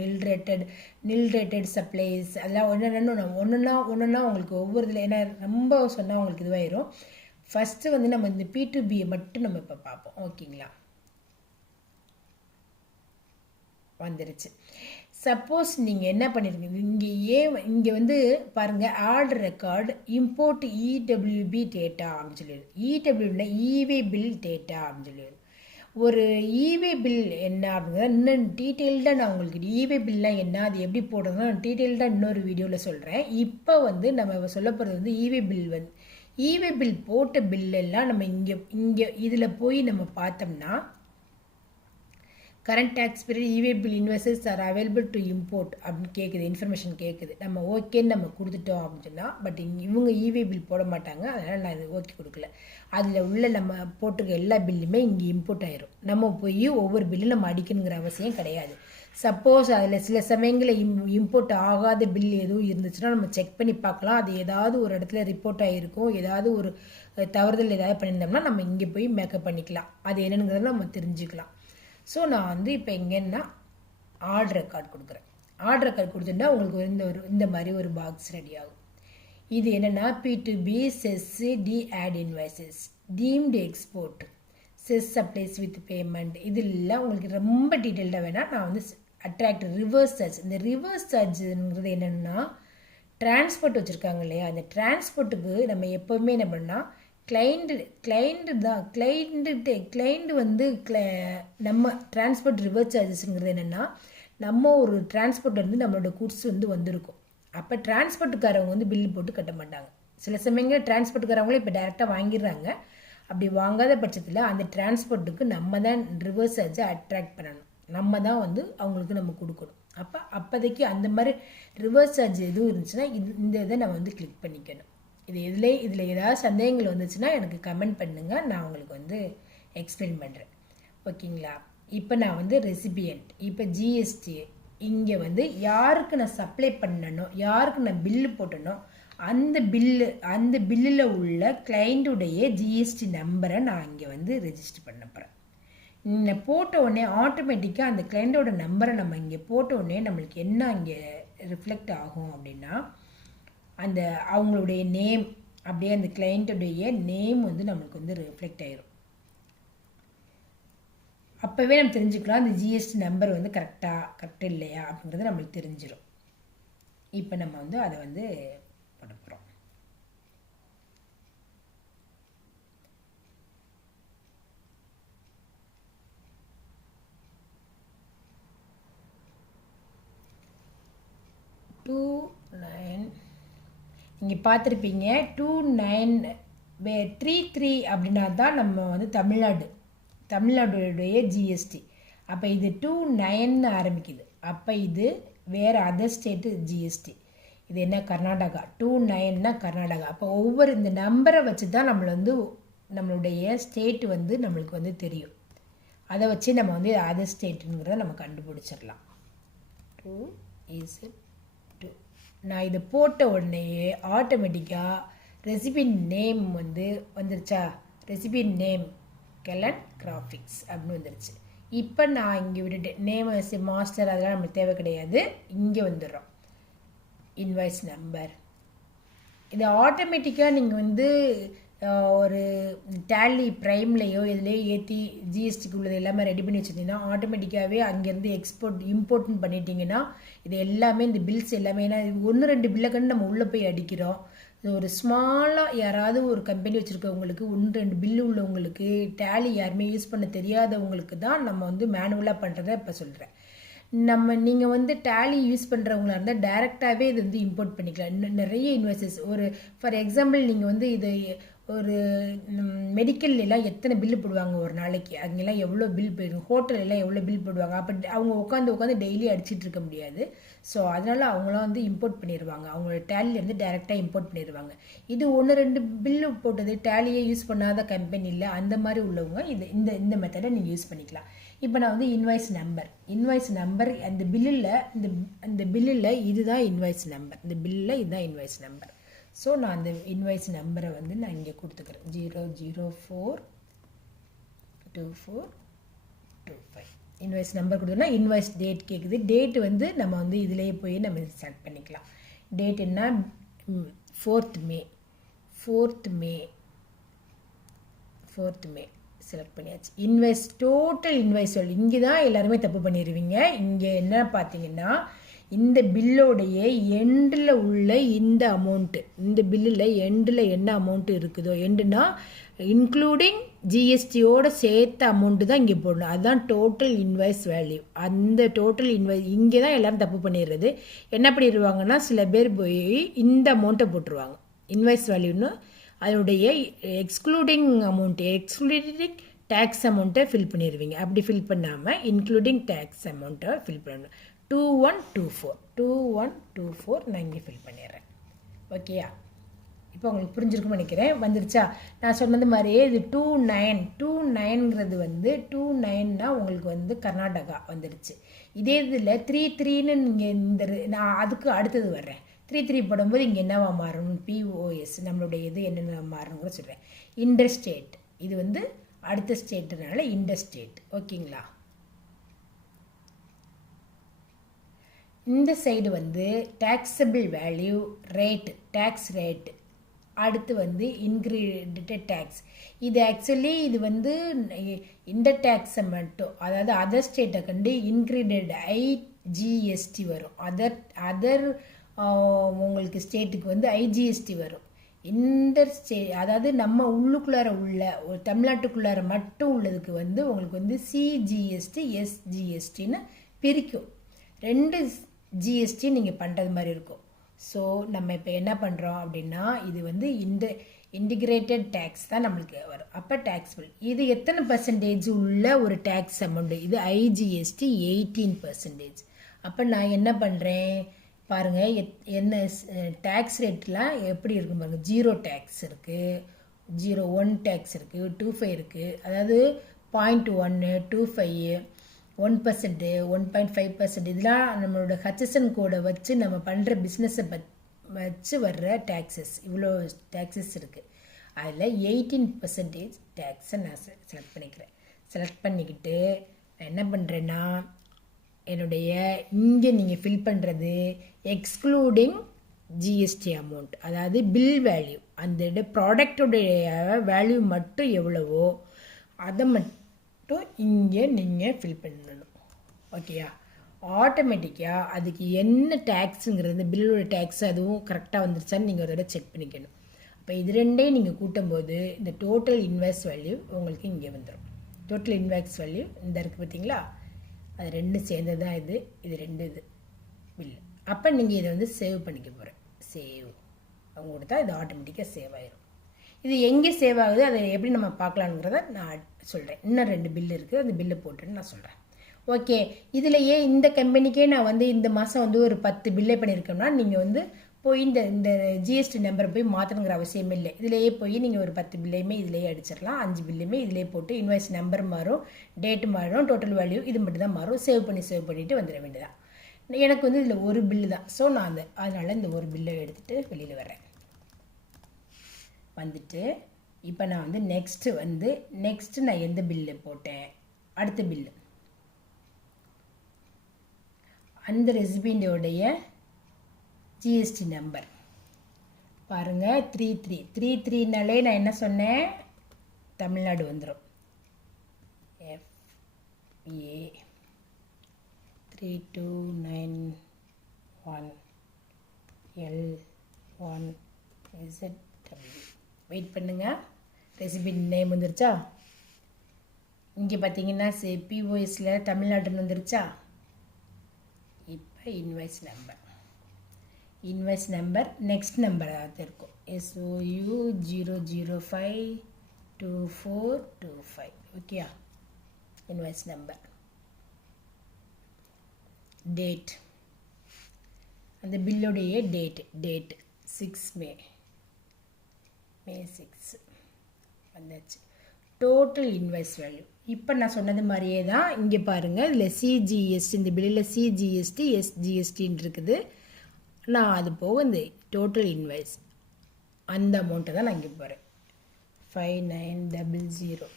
நில் ரேட்டட் சப்ளைஸ், அதெல்லாம் ஒன்றுனா உங்களுக்கு ஒவ்வொரு இதில் ஏன்னா ரொம்ப சொன்னால் உங்களுக்கு இதுவாயிரும். ஃபஸ்ட்டு வந்து நம்ம இந்த P2Bயை மட்டும் நம்ம இப்போ பார்ப்போம். ஓகேங்களா, வந்துருச்சு. சப்போஸ் நீங்கள் என்ன பண்ணியிருக்கீங்க, இங்கே வந்து பாருங்கள், order record import EWB data அப்படின்னு சொல்லிடுது. EWBனா இவே பில் டேட்டா அப்படின்னு சொல்லிடுது. ஒரு இவே பில் என்ன அப்படிங்கிறத இன்னும் டீட்டெயில்டாக நான் உங்களுக்கு இவே பில்லாம் என்ன, அது எப்படி போடுறதுன்னா நான் டீட்டெயில்டாக இன்னொரு வீடியோவில் சொல்கிறேன். இப்போ வந்து நம்ம சொல்ல போகிறது வந்து இவே பில் போட்ட பில்லெல்லாம் நம்ம இங்கே இதில் போய் நம்ம பார்த்தோம்னா கரண்ட் டேக்ஸ் பீரியட் இவே bill invoices are available to import அப்படின்னு கேட்குது, இன்ஃபர்மேஷன் கேட்குது. நம்ம ஓகேன்னு நம்ம கொடுத்துட்டோம் அப்படின்னு சொன்னால், பட் இவங்க இவே பில் போட மாட்டாங்க, அதனால் நான் இது ஓகே கொடுக்கல. அதில் உள்ள நம்ம போட்டிருக்க எல்லா பில்லுமே இங்கே இம்போர்ட் ஆயிரும். நம்ம போய் ஒவ்வொரு பில்லும் நம்ம அடிக்கணுங்கிற அவசியம் கிடையாது. சப்போஸ் அதில் சில சமயங்களில் இம்போர்ட் ஆகாத பில் எதுவும் இருந்துச்சுன்னா நம்ம செக் பண்ணி பார்க்கலாம். அது ஏதாவது ஒரு இடத்துல ரிப்போர்ட் ஆகிருக்கும், ஏதாவது ஒரு தவறுதல் ஏதாவது பண்ணியிருந்தோம்னா நம்ம இங்கே போய் மேக்கப் பண்ணிக்கலாம். அது என்னங்கிறத நம்ம தெரிஞ்சுக்கலாம். ஸோ நான் வந்து இப்போ எங்கன்னா ஆர்டர் ரெக்கார்ட் கொடுக்குறேன். ஆர்டர் ரெக்கார்ட் கொடுத்துட்டா உங்களுக்கு இந்த மாதிரி ஒரு பாக்ஸ் ரெடி ஆகும். இது என்னென்னா P2B SEZ add invoices, deemed export, SEZ supplies with payment. இதெல்லாம் உங்களுக்கு ரொம்ப டீட்டெயில்டாக வேணால் நான் வந்து ரிவர்ஸ் சார்ஜ். இந்த ரிவர்ஸ் சார்ஜுங்கிறது என்னென்னா டிரான்ஸ்போர்ட் வச்சுருக்காங்க இல்லையா, அந்த டிரான்ஸ்போர்ட்டுக்கு நம்ம எப்போவுமே என்ன பண்ணால் கிளைண்ட் வந்து நம்ம டிரான்ஸ்போர்ட் ரிவர்ஸ் சார்ஜஸ்ங்கிறது என்னென்னா, நம்ம ஒரு டிரான்ஸ்போர்ட்லேருந்து நம்மளோட குட்ஸ் வந்து வந்திருக்கும். அப்போ டிரான்ஸ்போர்ட்டுக்காரவங்க வந்து பில்லு போட்டு கட்ட மாட்டாங்க. சில சமயங்கள் டிரான்ஸ்போர்ட்டுக்காரவங்களே இப்போ டைரெக்டாக வாங்கிடுறாங்க. அப்படி வாங்காத பட்சத்தில் அந்த டிரான்ஸ்போர்ட்டுக்கு நம்ம தான் ரிவர்ஸ் சார்ஜை அட்ராக்ட் பண்ணணும், நம்ம தான் வந்து அவங்களுக்கு நம்ம கொடுக்கணும். அப்போதைக்கு அந்த மாதிரி ரிவர்ஸ் சார்ஜ் எதுவும் இருந்துச்சுன்னா இந்த இதை நம்ம வந்து கிளிக் பண்ணிக்கணும். இதில் ஏதாவது சந்தேகங்கள் வந்துச்சுன்னா எனக்கு கமெண்ட் பண்ணுங்கள், நான் உங்களுக்கு வந்து எக்ஸ்பிளைன் பண்ணுறேன். ஓகேங்களா, இப்போ நான் வந்து ரெசிபியன்ட், இப்போ ஜிஎஸ்டி இங்கே வந்து யாருக்கு நான் சப்ளை பண்ணணும், யாருக்கு நான் பில்லு போட்டனோ அந்த பில்லில் உள்ள கிளைண்ட்டுடைய ஜிஎஸ்டி நம்பரை நான் இங்கே வந்து ரெஜிஸ்டர் பண்ண போகிறேன். போட்ட உடனே ஆட்டோமேட்டிக்காக அந்த கிளைண்ட்டோட நம்பரை நம்ம இங்கே போட்ட உடனே நம்மளுக்கு என்ன இங்கே ரிஃப்ளெக்ட் ஆகும் அப்படின்னா, அந்த அவங்களுடைய நேம், அப்படியே அந்த கிளைண்ட்டுடைய நேம் வந்து நம்மளுக்கு வந்து ரிஃப்ளெக்ட் ஆயிரும். அப்போவே நம்ம தெரிஞ்சுக்கலாம் அந்த ஜிஎஸ்டி நம்பர் வந்து கரெக்டாக இல்லையா அப்படிங்கிறது நம்மளுக்கு தெரிஞ்சிடும். இப்போ நம்ம வந்து அதை வந்து பண்ண போகிறோம். இங்கே பார்த்துருப்பீங்க 2933 அப்படின்னா தான் நம்ம வந்து தமிழ்நாடுடைய ஜிஎஸ்டி. அப்போ இது 29 ஆரம்பிக்குது. அப்போ இது வேறு அதர் ஸ்டேட்டு ஜிஎஸ்டி. இது என்ன கர்நாடகா. 29னா கர்நாடகா. அப்போ ஒவ்வொரு இந்த நம்பரை வச்சு தான் நம்மளுடைய ஸ்டேட்டு வந்து நம்மளுக்கு வந்து தெரியும். அதை வச்சு நம்ம வந்து அதர் ஸ்டேட்டுங்கிறத நம்ம கண்டுபிடிச்சிடலாம். 2 is 2. நான் இதை போட்ட உடனேயே ஆட்டோமேட்டிக்காக ரெசிபி நேம் வந்து வந்துருச்சா. ரெசிபி நேம் கெலன் கிராஃபிக்ஸ் அப்படின்னு வந்துருச்சு. இப்போ நான் இங்கே விட்டுட்டேன். நேம் மாஸ்டர் அதெல்லாம் நம்மளுக்கு தேவை கிடையாது. இங்கே வந்துடுறோம் இன்வாய்ஸ் நம்பர். இது ஆட்டோமேட்டிக்காக நீங்கள் வந்து ஒரு டேலி ப்ரைம்லையோ இதுலேயோ ஏற்றி ஜிஎஸ்டிக்கு உள்ளது எல்லாமே ரெடி பண்ணி வச்சுருந்தீங்கன்னா ஆட்டோமேட்டிக்காகவே அங்கேருந்து இம்போர்ட்னு பண்ணிட்டீங்கன்னா இது எல்லாமே இந்த பில்ஸ் எல்லாமே, ஏன்னா 1-2 பில்லை கண்டு நம்ம உள்ளே போய் அடிக்கிறோம். ஒரு ஸ்மாலாக யாராவது ஒரு கம்பெனி வச்சுருக்கவங்களுக்கு 1-2 பில்லு உள்ளவங்களுக்கு டேலி யாருமே யூஸ் பண்ண தெரியாதவங்களுக்கு தான் நம்ம வந்து மேனுவலாக பண்ணுறதை இப்போ சொல்கிறேன். நீங்கள் வந்து டேலி யூஸ் பண்ணுறவங்களா இருந்தால் டேரெக்டாகவே இது வந்து இம்போர்ட் பண்ணிக்கலாம். இன்னும் நிறைய இன்வாய்சஸ் ஃபார் எக்ஸாம்பிள் நீங்கள் வந்து இது ஒரு மெடிக்கல்லாம் எத்தனை பில்லு போடுவாங்க ஒரு நாளைக்கு, அங்கெல்லாம் எவ்வளோ பில் போயிடும், ஹோட்டலெல்லாம் எவ்வளோ பில் போடுவாங்க. அப்போ அவங்க உட்காந்து டெய்லி அடிச்சிட்டு இருக்க முடியாது. ஸோ அதனால் அவங்களாம் வந்து இம்போர்ட் பண்ணிடுவாங்க. அவங்களோட டேலிலேருந்து டேரெக்டாக இம்போர்ட் பண்ணிடுவாங்க. இது 1-2 பில்லு போட்டது டேலியே யூஸ் பண்ணாத கம்பெனியில் அந்த மாதிரி உள்ளவங்க இந்த மெத்தடை நீங்கள் யூஸ் பண்ணிக்கலாம். இப்போ நான் வந்து இன்வாய்ஸ் நம்பர் அந்த பில்லில் இதுதான் இன்வாய்ஸ் நம்பர். இந்த பில்லில் இதுதான் இன்வாய்ஸ் நம்பர். ஸோ நான் அந்த இன்வாய்ஸ் நம்பரை வந்து நான் இங்கே கொடுத்துக்கிறேன். 0042425 இன்வாய்ஸ் நம்பர் கொடுத்தோன்னா இன்வாய்ஸ் டேட் கேட்குது. டேட் வந்து நம்ம வந்து இதிலேயே போய் நம்ம செலக்ட் பண்ணிக்கலாம். டேட் என்ன 4th மே செலக்ட் பண்ணியாச்சு. இன்வாய்ஸ் டோட்டல் இன்வாய்ஸ் இங்கே தான் எல்லாருமே தப்பு பண்ணிடுவீங்க. இங்கே என்ன பார்த்தீங்கன்னா இந்த பில்லோடைய எண்டில் உள்ள இந்த அமௌண்ட்டு, இந்த பில்லில் எண்டில் என்ன அமௌண்ட்டு இருக்குதோ, எண்டுனா இன்க்ளூடிங் ஜிஎஸ்டியோட சேர்த்த அமௌண்ட்டு தான் இங்கே போடணும். அதுதான் டோட்டல் இன்வாய்ஸ் வேல்யூ. அந்த டோட்டல் இன்வாய்ஸ் இங்கே தான் எல்லோரும் தப்பு பண்ணிடுறது. என்ன பண்ணிடுவாங்கன்னா சில பேர் போய் இந்த அமௌண்ட்டை போட்டுருவாங்க இன்வாய்ஸ் வேல்யூன்னு. அதனுடைய எக்ஸ்க்ளூடிங் டேக்ஸ் அமௌண்ட்டை ஃபில் பண்ணிடுவீங்க. அப்படி ஃபில் பண்ணாமல் இன்க்ளூடிங் டேக்ஸ் அமௌண்ட்டை ஃபில் பண்ணணும். 2124 நான் இங்கே ஃபில் பண்ணிடுறேன். ஓகேயா, இப்போ உங்களுக்கு புரிஞ்சிருக்குன்னு நினைக்கிறேன். வந்துருச்சா? நான் சொன்னது மாதிரியே இது 29ங்கிறது வந்து 29னா உங்களுக்கு வந்து கர்நாடகா வந்துடுச்சு. இதே இதில் 33ன்னு நீங்கள் நான் அதுக்கு அடுத்தது வர்றேன். 33 போடும்போது இங்கே என்னவா மாறும், பிஓஎஸ் நம்மளுடைய இது என்னென்ன மாறணும் கூட சொல்கிறேன். இண்டர்ஸ்டேட் இது வந்து அடுத்த ஸ்டேட்டுனால இண்டர்ஸ்டேட். ஓகேங்களா? இந்த சைடு வந்து taxable value rate, tax rate, அடுத்து வந்து இன்க்ரீடியட் டேக்ஸ். இது ஆக்சுவலி இது வந்து இந்த டேக்ஸை மட்டும், அதாவது அதர் ஸ்டேட்டை கண்டு இன்க்ரீடியட் ஐஜிஎஸ்டி வரும். அதர் உங்களுக்கு ஸ்டேட்டுக்கு வந்து ஐஜிஎஸ்டி வரும். இந்த அதாவது நம்ம உள்ளுக்குள்ளார உள்ள ஒரு தமிழ்நாட்டுக்குள்ளார மட்டும் உள்ளதுக்கு வந்து உங்களுக்கு வந்து சிஜிஎஸ்டி எஸ்ஜிஎஸ்டின்னு பிரிக்கும். 2 ஜிஎஸ்டி நீங்கள் பண்ணுறது மாதிரி இருக்கும். ஸோ நம்ம இப்போ என்ன பண்ணுறோம் அப்படின்னா இது வந்து இன்டிகிரேட்டட் டேக்ஸ் தான் நம்மளுக்கு வரும். அப்போ டேக்ஸபிள் இது எத்தனை பர்சன்டேஜ் உள்ள ஒரு டேக்ஸ் அமௌண்ட்டு, இது ஐஜிஎஸ்டி 18%. அப்போ நான் என்ன பண்ணுறேன் பாருங்கள், என்ன டேக்ஸ் ரேட்லாம் எப்படி இருக்கும் பாருங்கள். 0 டேக்ஸ் இருக்குது, 0.1 டேக்ஸ் இருக்குது, 2.5 இருக்குது, அதாவது 0.1, 2.5, 1%, 1.5%. இதெல்லாம் நம்மளோட ஹச்எஸ்என் கோடை வச்சு நம்ம பண்ணுற பிஸ்னஸை வச்சு வர்ற டேக்ஸஸ். இவ்வளோ டேக்ஸஸ் இருக்குது. அதில் 18% டேக்ஸை நான் செலக்ட் பண்ணிக்கிறேன். செலக்ட் பண்ணிக்கிட்டு நான் என்ன பண்ணுறேன்னா என்னுடைய இங்கே நீங்கள் ஃபில் பண்ணுறது எக்ஸ்க்ளூடிங் ஜிஎஸ்டி அமௌண்ட், அதாவது பில் வேல்யூ, அந்த ப்ராடக்டுடைய வேல்யூ மட்டும் எவ்வளவோ அதை மட்டும் இங்கே நீங்கள் ஃபில் பண்ணணும். ஓகேயா? ஆட்டோமேட்டிக்காக அதுக்கு என்ன டேக்ஸுங்கிறது, பில்லோட டேக்ஸ் அதுவும் கரெக்டாக வந்துருச்சான்னு நீங்கள் ஒரு தடவை செக் பண்ணிக்கணும். அப்போ இது ரெண்டையும் நீங்கள் கூட்டும்போது இந்த டோட்டல் இன்வாய்ஸ் வேல்யூ உங்களுக்கு இங்கே வந்துடும். டோட்டல் இன்வாய்ஸ் வேல்யூ இந்த இருக்குது பார்த்தீங்களா, அது 2 சேர்ந்தது தான் இது 2 இது பில். அப்போ நீங்கள் இதை வந்து சேவ் பண்ணிக்க போகிறேன். சேவ் அவங்க கொடுத்தா இது ஆட்டோமேட்டிக்காக சேவ் ஆயிடும். இது எங்கே சேவ் ஆகுது, அதை எப்படி நம்ம பார்க்கலாங்கிறத நான் சொல்கிறேன். இன்னும் 2 பில் இருக்குது, அந்த பில்லை போட்டுன்னு நான் சொல்கிறேன். ஓகே, இதிலையே இந்த கம்பெனிக்கே நான் வந்து இந்த மாதம் வந்து ஒரு 10 பில்லே பண்ணியிருக்கோம்னா நீங்கள் வந்து போய் இந்த ஜிஎஸ்டி நம்பரை போய் மாற்றணுங்கிற அவசியமே இல்லை. இதிலேயே போய் நீங்கள் ஒரு 10 பில்லையுமே இதிலேயே அடிச்சிடலாம். 5 பில்லையுமே இதிலே போட்டு இன்வாய்ஸ் நம்பர் மாறும், டேட்டு மாறும், டோட்டல் வேல்யூ இது மட்டும் தான் மாறும். சேவ் பண்ணிவிட்டு வந்துட வேண்டியதான். எனக்கு வந்து இதில் ஒரு பில்லு தான். ஸோ நான் அதனால் இந்த ஒரு பில்லை எடுத்துகிட்டு வெளியில் வரேன். வந்துட்டு இப்போ நான் வந்து நெக்ஸ்ட்டு நான் எந்த பில்லு போட்டேன், அடுத்த பில்லு அந்த ரெசிபியோடைய ஜிஎஸ்டி நம்பர் பாருங்கள். 3333னாலே நான் என்ன சொன்னேன், தமிழ்நாடு வந்துடும். FA 3291 L1ZW. வெயிட் பண்ணுங்க, ரெசிபி நேம் வந்துருச்சா? இங்கே பார்த்தீங்கன்னா பிஓஎஸில் தமிழ்நாடுன்னு வந்துருச்சா? இப்போ இன்வாய்ஸ் நம்பர் நெக்ஸ்ட் நம்பர் இருக்கும் SOU 0052425. ஓகேயா? இன்வாய்ஸ் நம்பர், டேட், அந்த பில்லுடைய டேட் 6 மே 6 வந்தாச்சு. டோட்டல் இன்வாய்ஸ் வேல்யூ இப்போ நான் சொன்னது மாதிரியே தான். இங்கே பாருங்கள், இதில் சிஜிஎஸ்டி, இந்த பில்லில் சிஜிஎஸ்டி எஸ்ஜிஎஸ்டின்னு இருக்குது. நான் அது போக இந்த டோட்டல் இன்வாய்ஸ் அந்த அமௌண்ட்டை தான் நான் இங்கே போகிறேன். 5900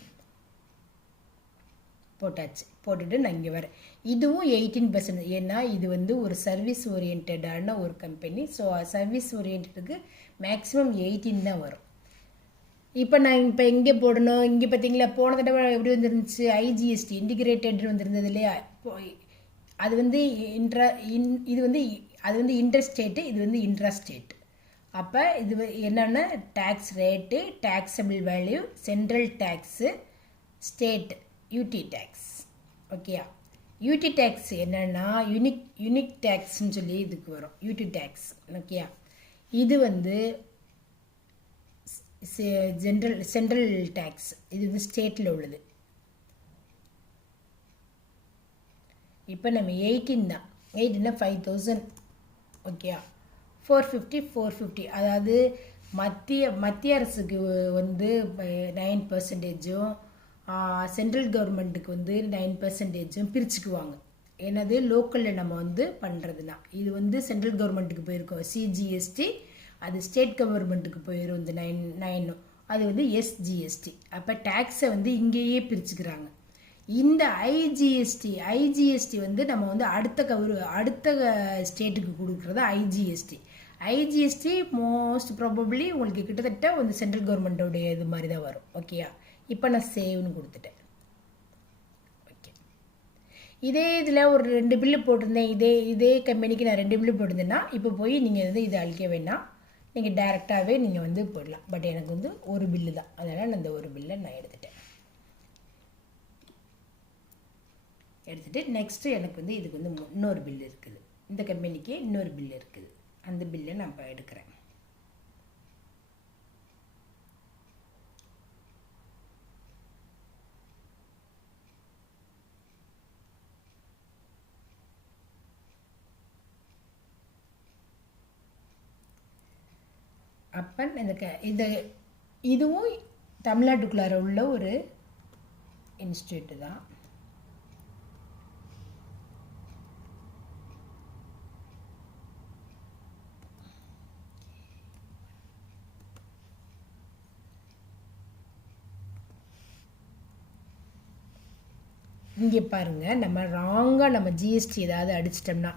போட்டாச்சு. போட்டுட்டு நான் இங்கே வரேன். இதுவும் 18%. ஏன்னா இது வந்து ஒரு சர்வீஸ் ஓரியன்டான ஒரு கம்பெனி. ஸோ சர்வீஸ் ஓரியன்டுக்கு மேக்ஸிமம் 18 தான் வரும். இப்போ நான் எங்கே போடணும், இங்கே பார்த்தீங்களா போன தடவை எப்படி வந்துருந்துச்சு, ஐஜிஎஸ்டி இன்டிகிரேட்டட் வந்துருந்தது இல்லையா? அது வந்து அது வந்து இன்டர் ஸ்டேட்டு, இது வந்து இன்ட்ரா ஸ்டேட். அப்போ இது என்னென்னா tax rate, taxable value, central tax, state UT tax. ஓகேயா? யூடி டேக்ஸ் என்னென்னா யூனிக் டேக்ஸ்ன்னு சொல்லி இதுக்கு வரும், யூடி டேக்ஸ். ஓகேயா? இது வந்து சென்ட்ரல் டேக்ஸ், இது வந்து ஸ்டேட்டில் உள்ளது. இப்போ நம்ம 18 தான். 18னா 5000. ஓகேயா? 450 அதாவது மத்திய அரசுக்கு வந்து 9%, சென்ட்ரல் கவர்மெண்ட்டுக்கு வந்து 9% பிரிச்சுக்குவாங்க. என்னது லோக்கலில் நம்ம வந்து பண்ணுறதுனா இது வந்து சென்ட்ரல் கவர்மெண்ட்டுக்கு போயிருக்கோம் சிஜிஎஸ்டி, அது ஸ்டேட் கவர்மெண்ட்டுக்கு போயிடும் இந்த 9 அது வந்து எஸ்ஜிஎஸ்டி. அப்போ டேக்ஸை வந்து இங்கேயே பிரிச்சுக்கிறாங்க. இந்த ஐஜிஎஸ்டி வந்து நம்ம வந்து அடுத்த ஸ்டேட்டுக்கு கொடுக்குறது ஐஜிஎஸ்டி மோஸ்ட் ப்ராபப்ளி உங்களுக்கு கிட்டத்தட்ட வந்து சென்ட்ரல் கவர்மெண்ட்டோடைய இது மாதிரி தான் வரும். ஓகேயா? இப்போ நான் சேவ்னு கொடுத்துட்டேன். ஓகே, இதே இதில் ஒரு 2 பில்லு போட்டிருந்தேன். இதே கம்பெனிக்கு நான் 2 பில்லு போட்டிருந்தேன்னா இப்போ போய் நீங்கள் வந்து இதை அழிக்க வேணாம், நீங்கள் டேரெக்டாகவே நீங்கள் வந்து போடலாம். பட் எனக்கு வந்து ஒரு பில்லு தான், அதனால் நான் இந்த ஒரு பில்லை நான் எடுத்துட்டு நெக்ஸ்ட்டு எனக்கு வந்து இதுக்கு வந்து இன்னொரு பில்லு இருக்குது. இந்த கம்பெனிக்கு இன்னொரு பில்லு இருக்குது. அந்த பில்லை நான் இப்போ எடுக்கிறேன். அப்போ இதுவும் தமிழ்நாட்டுக்குள்ளார உள்ள ஒரு இன்ஸ்டியூட்டு தான். இங்கே பாருங்கள், நம்ம ராங்காக நம்ம ஜிஎஸ்டி ஏதாவது அடிச்சிட்டோம்னா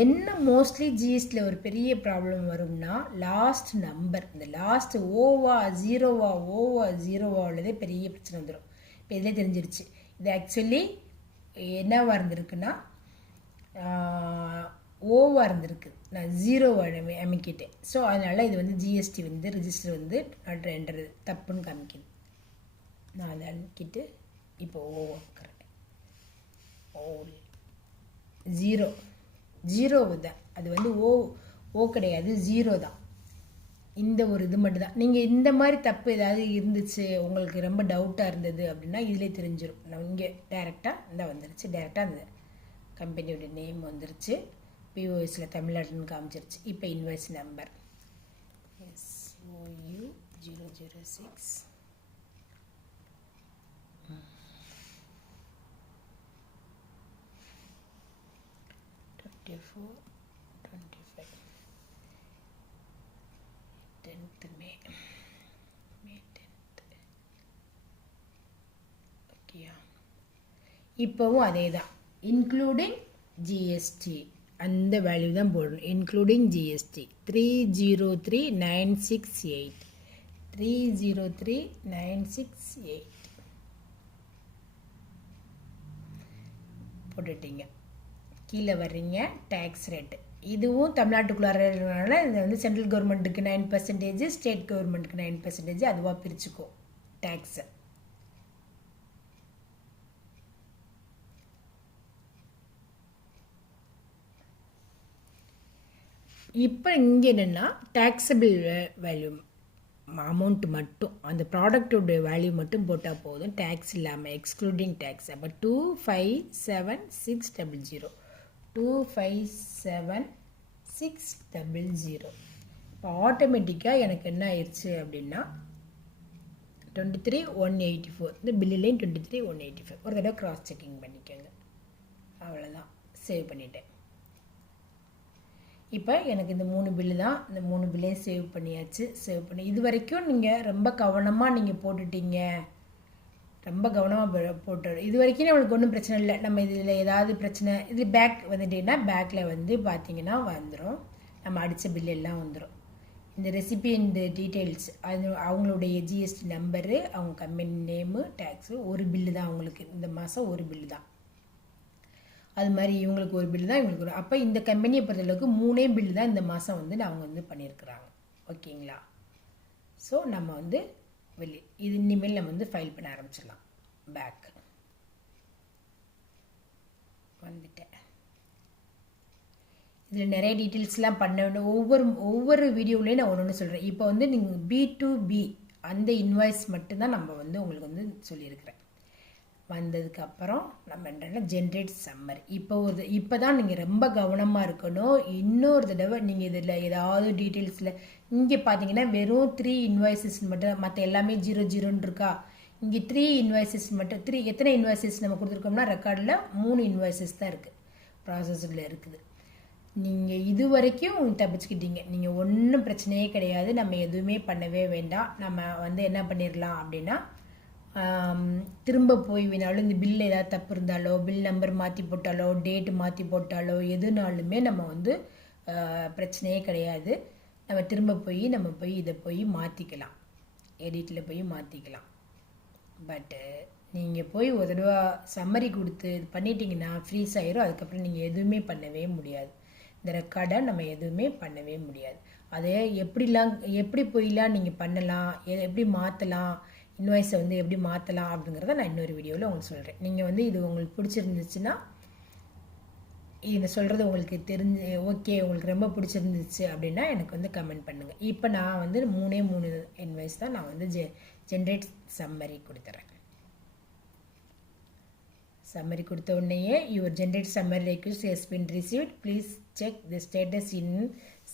என்ன மோஸ்ட்லி ஜிஎஸ்டியில் ஒரு பெரிய ப்ராப்ளம் வரும்னா லாஸ்ட் நம்பர், இந்த லாஸ்ட் ஓவா ஜீரோவாவில்தே பெரிய பிரச்சனை வந்துடும். இப்போ இதிலே தெரிஞ்சிருச்சு. இது ஆக்சுவலி என்னவாக இருந்திருக்குன்னா ஓவாக இருந்திருக்கு, நான் ஜீரோவை அமைக்கிட்டேன். ஸோ அதனால் இது வந்து ஜிஎஸ்டி வந்து ரிஜிஸ்டர் வந்து என்ட்ரு தப்புன்னு காமிக்குது. நான் அதை அமைக்கிட்டு இப்போ ஓவாக்கிறேன். ஜீரோ தான், அது வந்து ஓ கிடையாது, ஜீரோ தான். இந்த ஒரு இது மட்டும் தான். நீங்கள் இந்த மாதிரி தப்பு ஏதாவது இருந்துச்சு, உங்களுக்கு ரொம்ப டவுட்டாக இருந்தது அப்படின்னா இதிலே தெரிஞ்சிடும். நான் இங்கே டேரெக்டாக இந்த வந்துருச்சு, டேரெக்டாக அந்த கம்பெனியோட நேம் வந்துருச்சு, பிஓஎஸில் தமிழ்நாடுன்னு காமிச்சிருச்சு. இப்போ invoice number SOU006 2425 10th May 10th. ஓகேயா? இப்போவும் அதே தான், இன்க்ளூடிங் ஜிஎஸ்டி அந்த வேல்யூ தான் போடணும். Including GST 303968 303968 போட்டுட்டீங்க. கீழே வர்றீங்க டேக்ஸ் ரேட்டு, இதுவும் தமிழ்நாட்டுக்குள்ளாரனால இது வந்து சென்ட்ரல் கவர்மெண்ட்டுக்கு 9%, ஸ்டேட் கவர்மெண்ட்டுக்கு 9%, அதுவாக பிரிச்சுக்கும் டேக்ஸை. இப்போ இங்கே என்னென்னா டேக்ஸபிள் வேல்யூ அமௌண்ட் மட்டும், அந்த ப்ராடக்டோட வேல்யூ மட்டும் போட்டால் போதும், டேக்ஸ் இல்லாமல், எக்ஸ்க்ளூடிங் டேக்ஸ். அப்போ 257600 257600. இப்போ ஆட்டோமேட்டிக்காக எனக்கு என்ன ஆயிடுச்சு அப்படின்னா 23184, இந்த பில்லுலேயும் 23184. ஒரு தடவை க்ராஸ் செக்கிங் பண்ணிக்கோங்க. அவ்வளோதான், சேவ் பண்ணிட்டேன். இப்போ எனக்கு இந்த 3 பில்லு தான், இந்த 3 பில்லையும் சேவ் பண்ணியாச்சு. சேவ் பண்ணி இது வரைக்கும் நீங்கள் ரொம்ப கவனமாக நீங்கள் போட்டுட்டீங்க, ரொம்ப கவனமாக போட்டு இது வரைக்கும் நம்மளுக்கு ஒன்றும் பிரச்சனை இல்லை. நம்ம இதில் ஏதாவது பிரச்சனை, இது பேக் வந்துட்டீங்கன்னா பேக்கில் வந்து பார்த்தீங்கன்னா வந்துடும், நம்ம அடித்த பில் எல்லாம் வந்துடும். இந்த ரெசிபியன்ட் டீட்டெயில்ஸ், அது அவங்களுடைய ஜிஎஸ்டி நம்பரு, அவங்க கம்பெனி நேமு, டேக்ஸு, ஒரு பில்லு தான் அவங்களுக்கு இந்த மாதம், ஒரு பில்லு தான். அது மாதிரி இவங்களுக்கு ஒரு பில்லு தான், இவங்களுக்கு ஒரு. அப்போ இந்த கம்பெனியை பொறுத்தளவுக்கு 3 பில்லு தான் இந்த மாதம் வந்து அவங்க வந்து பண்ணியிருக்கிறாங்க. ஓகேங்களா? ஸோ நம்ம வந்து இது இனிமேல் நம்ம வந்து ஃபைல் பண்ண ஆரம்பிச்சிடலாம். பேக் வந்துட்டேன். இதில் நிறைய டீட்டெயில்ஸ்லாம் பண்ண வேண்டும். ஒவ்வொரு வீடியோவிலையும் நான் ஒன்று சொல்கிறேன். இப்போ வந்து நீங்கள் B2B அந்த இன்வாய்ஸ் மட்டும்தான் நம்ம வந்து உங்களுக்கு வந்து சொல்லியிருக்கிறேன். வந்ததுக்கப்புறம் நம்ம என்னென்னா ஜென்ரேட் சம்மரி. இப்போ தான் நீங்கள் ரொம்ப கவனமாக இருக்கணும். இன்னொரு தடவை நீங்கள் இதில் ஏதாவது டீட்டெயில்ஸில் இங்கே பார்த்தீங்கன்னா வெறும் 3 இன்வாய்ஸஸ் மட்டும், மற்ற எல்லாமே 00 இருக்கா. இங்கே 3 இன்வாய்ஸஸ் மட்டும், எத்தனை இன்வாய்ஸஸ் நம்ம கொடுத்துருக்கோம்னா ரெக்கார்டில் 3 இன்வாய்ஸஸ் தான் இருக்குது, ப்ராசஸில் இருக்குது. நீங்கள் இது வரைக்கும் தப்பிச்சுக்கிட்டீங்க, நீங்கள் ஒன்றும் பிரச்சனையே கிடையாது. நம்ம எதுவுமே பண்ணவே வேண்டாம். நம்ம வந்து என்ன பண்ணிடலாம் அப்படின்னா திரும்ப போய் வேணாலும் இந்த பில் ஏதாவது தப்பு இருந்தாலோ, பில் நம்பர் மாற்றி போட்டாலோ, டேட்டு மாற்றி போட்டாலோ, எதுனாலுமே நம்ம வந்து பிரச்சனையே கிடையாது. நம்ம திரும்ப போய் இதை போய் மாற்றிக்கலாம், எடிட்டில் போய் மாற்றிக்கலாம். பட்டு நீங்கள் போய் ஒரு தடவை சம்மரி கொடுத்து இது பண்ணிட்டீங்கன்னா ஃப்ரீஸ் ஆயிரும். அதுக்கப்புறம் நீங்கள் எதுவுமே பண்ணவே முடியாது. இந்த ரெக்கார்டை நம்ம எதுவுமே பண்ணவே முடியாது. அதே எப்படி போயெலாம் நீங்கள் பண்ணலாம், எப்படி மாற்றலாம், இன்வாய்ஸை வந்து எப்படி மாற்றலாம் அப்படிங்கிறத நான் இன்னொரு வீடியோவில் உங்களுக்கு சொல்கிறேன். நீங்கள் வந்து இது உங்களுக்கு பிடிச்சிருந்துச்சுன்னா, இதை சொல்கிறது உங்களுக்கு தெரிஞ்சு ஓகே, உங்களுக்கு ரொம்ப பிடிச்சிருந்துச்சு அப்படின்னா எனக்கு வந்து கமெண்ட் பண்ணுங்கள். இப்போ நான் வந்து 3 இன்வாய்ஸ் தான் நான் வந்து ஜென்ரேட் சம்மரி கொடுத்துறேன். சம்மரி கொடுத்த உடனேயே your generate summary request has been received, please check the status in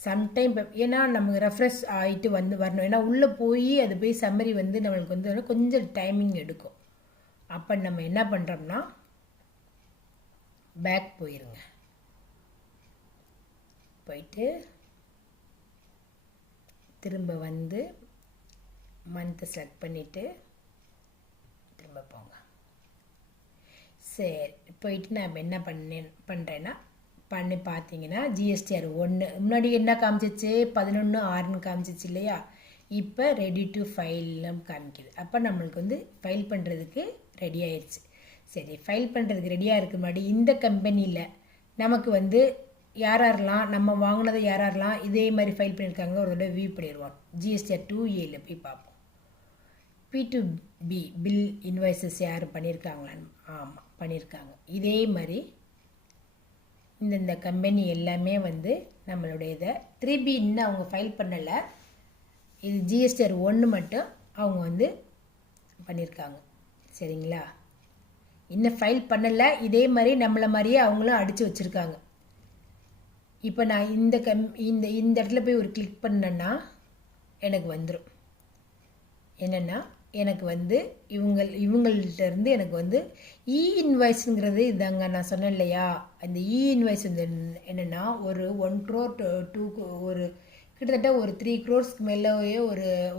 sometime. ஏன்னா நமக்கு ரெஃப்ரெஷ் ஆகிட்டு வரணும். ஏன்னா உள்ளே போய் அது போய் சம்மரி வந்து நம்மளுக்கு வந்து கொஞ்சம் டைமிங் எடுக்கும். அப்போ நம்ம என்ன பண்ணுறோம்னா பேக் போயிருங்க. போயிட்டு திரும்ப வந்து மந்த்தை செலக்ட் பண்ணிவிட்டு திரும்ப போங்க. சரி, போயிட்டு நான் என்ன பண்ணுறேன்னா பண்ணி பார்த்தீங்கன்னா ஜிஎஸ்டிஆர் 1 முன்னாடி என்ன காமிச்சிச்சு, 11/6 காமிச்சிச்சு இல்லையா. இப்போ ரெடி டு ஃபைல்னு காமிக்குது. அப்போ நம்மளுக்கு வந்து ஃபைல் பண்ணுறதுக்கு ரெடி ஆயிடுச்சு. சரி, ஃபைல் பண்ணுறதுக்கு ரெடியாக இருக்க முன்னாடி இந்த கம்பெனியில் நமக்கு வந்து யாரெல்லாம் நம்ம வாங்கினதை யாரெல்லாம் இதே மாதிரி ஃபைல் பண்ணியிருக்காங்க ஒரு தடவை வியூ பண்ணிடுவோம். ஜிஎஸ்டிஆர் 2A போய் பார்ப்போம். P2B பில் இன்வாய்ஸஸ் யார் பண்ணியிருக்காங்களான்னு. ஆமாம், பண்ணியிருக்காங்க. இதே மாதிரி இந்த கம்பெனி எல்லாமே வந்து நம்மளுடைய இதை 3B இன்னும் அவங்க ஃபைல் பண்ணலை. இது ஜிஎஸ்டிஆர் 1 மட்டும் அவங்க வந்து பண்ணியிருக்காங்க. சரிங்களா? இன்னும் ஃபைல் பண்ணலை. இதே மாதிரி நம்மளை மாதிரியே அவங்களும் அடித்து வச்சுருக்காங்க. இப்போ நான் இந்த இந்த இடத்துல போய் ஒரு கிளிக் பண்ணேன்னா எனக்கு வந்துடும். என்னென்னா எனக்கு வந்து இவங்கள்ட்ட இருந்து எனக்கு வந்து இன்வாய்ஸுங்கிறது இதாங்க நான் சொன்னேன் இல்லையா, அந்த இன்வாய்ஸ் வந்து என்னென்னா ஒரு 1 crore 2 ஒரு கிட்டத்தட்ட ஒரு 3 crores மேலேயே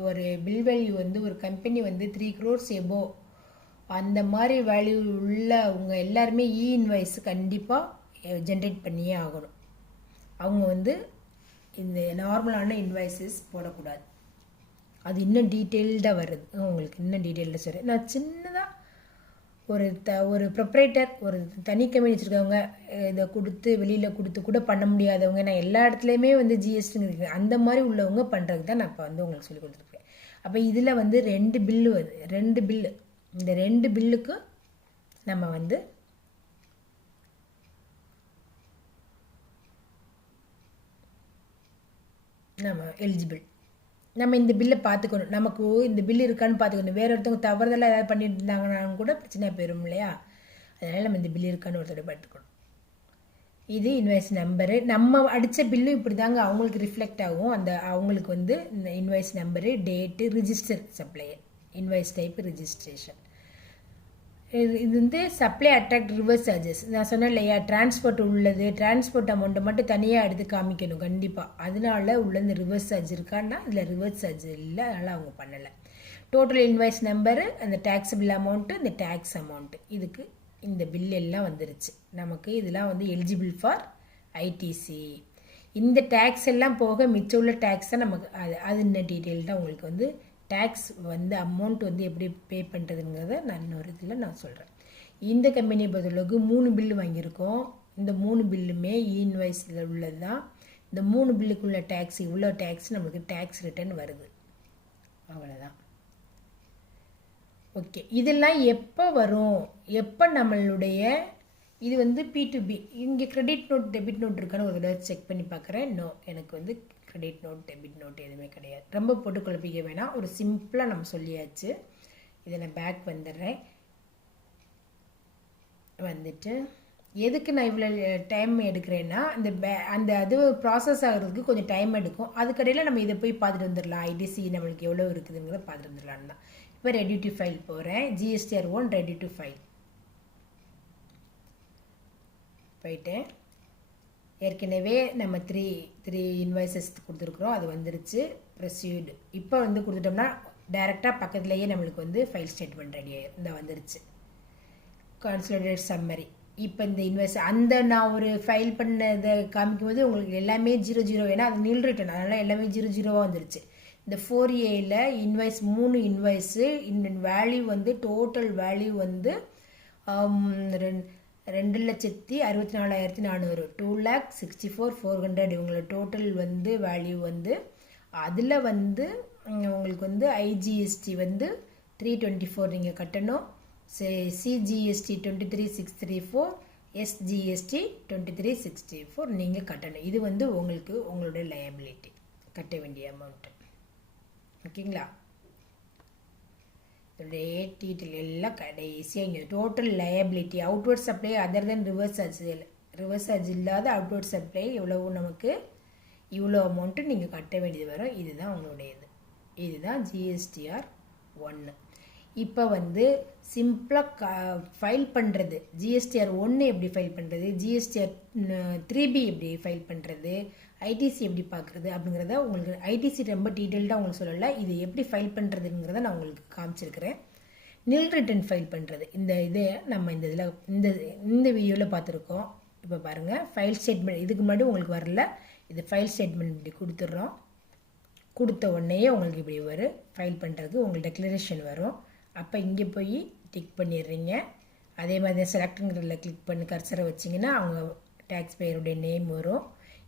ஒரு பில் வேல்யூ வந்து ஒரு கம்பெனி வந்து 3 crores எபோ அந்த மாதிரி வேல்யூ உள்ளவங்க எல்லாருமே இன்வாய்ஸ் கண்டிப்பாக ஜென்ரேட் பண்ணியே ஆகணும். அவங்க வந்து இந்த நார்மலான இன்வாய்ஸஸ் போடக்கூடாது. அது இன்னும் டீட்டெயில்டாக வருது. உங்களுக்கு இன்னும் டீட்டெயில்டாக சொல்கிறேன். நான் சின்னதாக ஒரு ப்ரொப்ரேட்டர் ஒரு தனி கம்பெனி வச்சுருக்கவங்க இதை கொடுத்து வெளியில் கொடுத்து கூட பண்ண முடியாதவங்க, நான் எல்லா இடத்துலையுமே வந்து ஜிஎஸ்டின்னு இருக்குது அந்த மாதிரி உள்ளவங்க பண்ணுறதுக்கு தான் நான் இப்போ வந்து உங்களுக்கு சொல்லி கொடுத்துருக்கேன். அப்போ இதில் வந்து 2 பில்லு வருது. 2 பில்லு. இந்த 2 பில்லுக்கு நம்ம வந்து நம்ம எலிஜிபிள். நம்ம இந்த பில்லை பார்த்துக்கணும். நமக்கு இந்த பில் இருக்கான்னு பார்த்துக்கணும். வேறு ஒருத்தவங்க தவறுதெல்லாம் ஏதாவது பண்ணிட்டு இருந்தாங்கன்னாலும் கூட பிரச்சனையாக போயிடும் இல்லையா? அதனால் நம்ம இந்த பில் இருக்கான்னு ஒருத்தர் பார்த்துக்கணும். இது இன்வாய்ஸ் நம்பரு. நம்ம அடித்த பில்லும் இப்படி தாங்க அவங்களுக்கு ரிஃப்ளெக்ட் ஆகும். அந்த அவங்களுக்கு வந்து இந்த invoice number, date, register supplier, invoice type, registration. இது வந்து சப்ளை அட்ராக்ட் ரிவர்ஸ் சார்ஜஸ். நான் சொன்னேன் இல்லையா, டிரான்ஸ்போர்ட் உள்ளது, டிரான்ஸ்போர்ட் அமௌண்ட்டை மட்டும் தனியாக எடுத்து காமிக்கணும் கண்டிப்பாக. அதனால உள்ளது ரிவர்ஸ் சார்ஜ் இருக்கான்னா இதில் ரிவர்ஸ் சார்ஜ் இல்லை, அதனால் அவங்க பண்ணலை. டோட்டல் இன்வாய்ஸ் நம்பரு, அந்த டேக்ஸபிள் அமௌண்ட்டு, இந்த டேக்ஸ் அமௌண்ட்டு, இதுக்கு இந்த பில் எல்லாம் வந்துருச்சு நமக்கு. இதெல்லாம் வந்து எலிஜிபிள் ஃபார் ஐடிசி. இந்த டேக்ஸ் எல்லாம் போக மிச்சம் உள்ள டேக்ஸ் தான் நமக்கு அது இன்னும் டீட்டெயில்டாக உங்களுக்கு வந்து டேக்ஸ் வந்து அமௌண்ட் வந்து எப்படி பே பண்ணுறதுங்கிறத நான் இன்னொரு இதில் நான் சொல்கிறேன். இந்த கம்பெனியை பொறுத்தளவுக்கு 3 பில்லு வாங்கியிருக்கோம். இந்த 3 பில்லுமே இன்வாய்ஸில் உள்ளது தான். இந்த 3 பில்லுக்குள்ள டேக்ஸ் இவ்வளோ டேக்ஸ் நம்மளுக்கு டேக்ஸ் ரிட்டர்ன் வருது. அவ்வளோதான். ஓகே, இதெல்லாம் எப்போ வரும், எப்போ நம்மளுடைய இது வந்து P2B. இங்கே கிரெடிட் நோட் டெபிட் நோட் இருக்கான்னு ஒரு தடவை செக் பண்ணி பார்க்குறேன். நோ, எனக்கு வந்து கிரெடிட் நோட் டெபிட் நோட் எதுவுமே கிடையாது. ரொம்ப போட்டு குழப்பிக்க வேணாம், ஒரு சிம்பிளாக நம்ம சொல்லியாச்சு. இதை நான் பேக் வந்துடுறேன். வந்துட்டு எதுக்கு நான் இவ்வளோ டைம் எடுக்கிறேன்னா அந்த அது ப்ராசஸ் ஆகிறதுக்கு கொஞ்சம் டைம் எடுக்கும். அதுக்கடையில் நம்ம இதை போய் பார்த்துட்டு வந்துடலாம். ஐடிசி நம்மளுக்கு எவ்வளோ இருக்குதுங்கிறத பார்த்துட்டு வந்துடலான்னு தான். இப்போ ரெடி டு ஃபைல் போகிறேன். GSTR 1 ரெடி டு ஃபைல் போயிட்டேன். ஏற்கனவே நம்ம த்ரீ இன்வாய்ஸஸ் கொடுத்துருக்குறோம், அது வந்துருச்சு. ப்ரொசீட் இப்போ வந்து கொடுத்துட்டோம்னா டைரெக்டாக பக்கத்துலேயே நம்மளுக்கு வந்து ஃபைல் ஸ்டேட்மெண்ட் ரெடி ஆகிடும். இந்த வந்துருச்சு கான்சோலிடேட் சம்மரி. இப்போ இந்த இன்வாய்ஸ் நான் ஒரு ஃபைல் பண்ணதை காமிக்கும் போது உங்களுக்கு எல்லாமே 00, ஏன்னா அது நில் ரிட்டன், அதனால் எல்லாமே 00 வந்துருச்சு. இந்த 4Aல இன்வாய்ஸ் 3 இன்வாய்ஸு, இந்த வேல்யூ வந்து டோட்டல் வேல்யூ வந்து 2,64,400 2,64,400 இவங்களோட டோட்டல் வந்து வேல்யூ வந்து. அதில் வந்து உங்களுக்கு வந்து ஐஜிஎஸ்டி வந்து 324 நீங்கள் கட்டணும். சிஜிஎஸ்டி 23,634, எஸ்ஜிஎஸ்டி 23,634 நீங்கள் கட்டணும். இது வந்து உங்களுக்கு உங்களுடைய லயபிலிட்டி கட்ட வேண்டிய அமௌண்ட்டு. ஓகேங்களா? டீட்டெயில் எல்லாம் கடைசியாக இங்கே total liability, outward supply other than reverse charge இல்லாத அவுட்வர்ட் சப்ளை எவ்வளவு நமக்கு இவ்வளோ அமௌண்ட்டு நீங்கள் கட்ட வேண்டியது வரும். இதுதான் உங்களுடையது. இதுதான் GSTR 1. இப்போ வந்து சிம்பிளாக ஃபைல் பண்ணுறது, GSTR 1 எப்படி ஃபைல் பண்ணுறது, GSTR 3B எப்படி ஃபைல் பண்ணுறது, ஐடிசி எப்படி பார்க்குறது அப்படிங்கிறத உங்களுக்கு ஐடிசி ரொம்ப டீட்டெயில்டாக உங்களுக்கு சொல்லலை. இது எப்படி ஃபைல் பண்ணுறதுங்கிறத நான் உங்களுக்கு காமிச்சிருக்கிறேன். நில் ரிட்டன் ஃபைல் பண்ணுறது இதை நம்ம இந்த இதில் இந்த வீடியோவில் பார்த்துருக்கோம். இப்போ பாருங்கள், ஃபைல் ஸ்டேட்மெண்ட் இதுக்கு முன்னாடி உங்களுக்கு வரல. இது ஃபைல் ஸ்டேட்மெண்ட் இப்படி கொடுத்துட்றோம். கொடுத்த உடனேயே உங்களுக்கு இப்படி வரும். ஃபைல் பண்ணுறதுக்கு உங்களுக்கு டெக்ளரேஷன் வரும். அப்போ இங்கே போய் டிக் பண்ணிடுறீங்க. அதே மாதிரி செலக்டுங்கிறதுல கிளிக் பண்ணி கர்சரை வச்சிங்கன்னா அவங்க டேக்ஸ் பேயருடைய நேம் வரும்.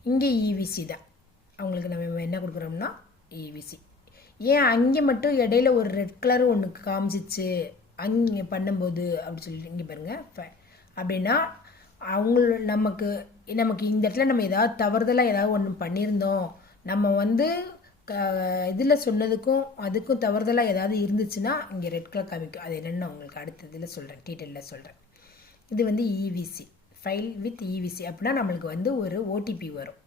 இங்கே இவிசி தான் அவங்களுக்கு நம்ம என்ன கொடுக்குறோம்னா இவிசி. ஏன் அங்கே மட்டும் இடையில ஒரு ரெட் கலர் ஒன்று காமிச்சிச்சு அங்கே பண்ணும்போது அப்படி சொல்லிட்டு இங்கே பாருங்கள். அப்படின்னா நமக்கு இந்த இடத்துல நம்ம ஏதாவது தவறுதலாக ஏதாவது ஒன்று பண்ணியிருந்தோம், நம்ம வந்து இதில் சொன்னதுக்கும் அதுக்கும் தவறுதலாக ஏதாவது இருந்துச்சுன்னா இங்கே ரெட் கலர் காமிக்கும். அது என்னென்னு உங்களுக்கு அடுத்த இதில் சொல்கிறேன், டீட்டெயிலில் சொல்கிறேன். இது வந்து இவிசி, ஃபைல் வித் இவிசி அப்படின்னா நம்மளுக்கு வந்து ஒரு ஓடிபி வரும்.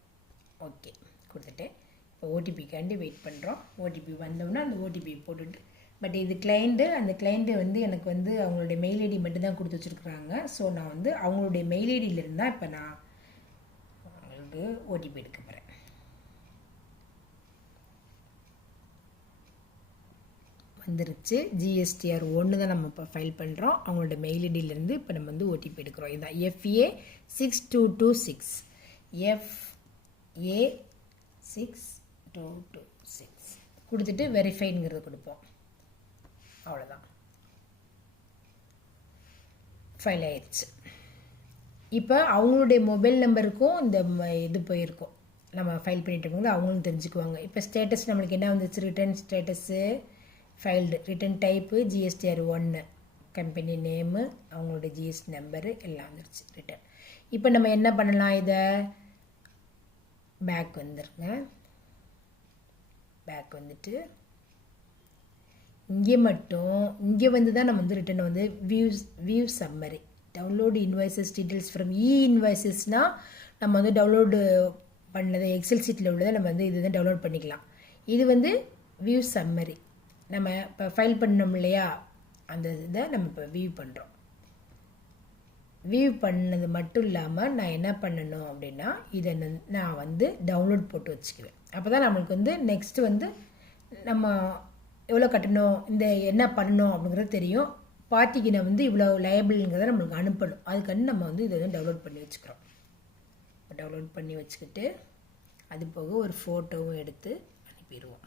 ஓகே, கொடுத்துட்டு இப்போ ஓடிபிக்காண்டி வெயிட் பண்ணுறோம். ஓடிபி வந்தோம்னா அந்த ஓடிபி போட்டுட்டு, பட் இது கிளைண்ட்டு, அந்த கிளைண்ட்டு வந்து எனக்கு வந்து அவங்களுடைய மெயில் ஐடி மட்டும் தான் கொடுத்து வச்சுருக்குறாங்க. ஸோ நான் வந்து அவங்களுடைய மெயில் ஐடியிலேருந்து தான் இப்போ நான் அவங்களுக்கு ஓடிபி எடுக்க போகிறேன். வந்துருச்சு. ஜிஎஸ்டிஆர் 1 தான் நம்ம இப்போ ஃபைல் பண்ணுறோம். அவங்களோட மெயில் ஐடியிலேருந்து இப்போ நம்ம வந்து ஓடிபி எடுக்கிறோம். இதுதான் FA6226, FA6226 கொடுத்துட்டு வெரிஃபைங்கிறது கொடுப்போம். அவ்வளோதான், ஃபைல் ஆயிடுச்சு. இப்போ அவங்களுடைய மொபைல் நம்பருக்கும் இந்த இது போயிருக்கும், நம்ம ஃபைல் பண்ணிட்டு இருக்கும்போது அவங்களும் தெரிஞ்சுக்குவாங்க. இப்போ ஸ்டேட்டஸ் நம்மளுக்கு என்ன வந்துச்சு, return status filed, return type GSTR 1, company name, அவங்களோட ஜிஎஸ்டி நம்பரு எல்லாம் வந்துருச்சு ரிட்டர்ன். இப்போ நம்ம என்ன பண்ணலாம், இதை பேக் வந்துருங்க. பேக் வந்துட்டு இங்கே மட்டும் இங்கே வந்து தான் நம்ம வந்து ரிட்டர்ன் வந்து view summary, download invoices details from இன்வாய்சஸ்னால் நம்ம வந்து டவுன்லோடு பண்ணதை எக்ஸல் சீட்டில் உள்ளதை நம்ம வந்து இது தான் டவுன்லோட் பண்ணிக்கலாம். இது வந்து வியூ சம்மரி, நம்ம இப்போ ஃபைல் பண்ணோம் இல்லையா, அந்த இதை நம்ம இப்போ வியூ பண்ணுறோம். வியூ பண்ணது மட்டும் இல்லாமல் நான் என்ன பண்ணணும் அப்படின்னா, இதை நான் வந்து டவுன்லோட் போட்டு வச்சுக்குவேன். அப்போ தான் நம்மளுக்கு வந்து நெக்ஸ்ட்டு வந்து நம்ம எவ்வளோ கட்டணும், இந்த என்ன பண்ணணும் அப்படிங்கிறது தெரியும். பார்ட்டிக்கு நான் வந்து இவ்வளோ லைபிள்ங்கிறத நம்மளுக்கு அனுப்பணும். அதுக்காண்டி நம்ம வந்து இதை வந்து டவுன்லோட் பண்ணி வச்சுக்கிறோம். டவுன்லோட் பண்ணி வச்சுக்கிட்டு அது போக ஒரு ஃபோட்டோவும் எடுத்து அனுப்பிடுவோம்.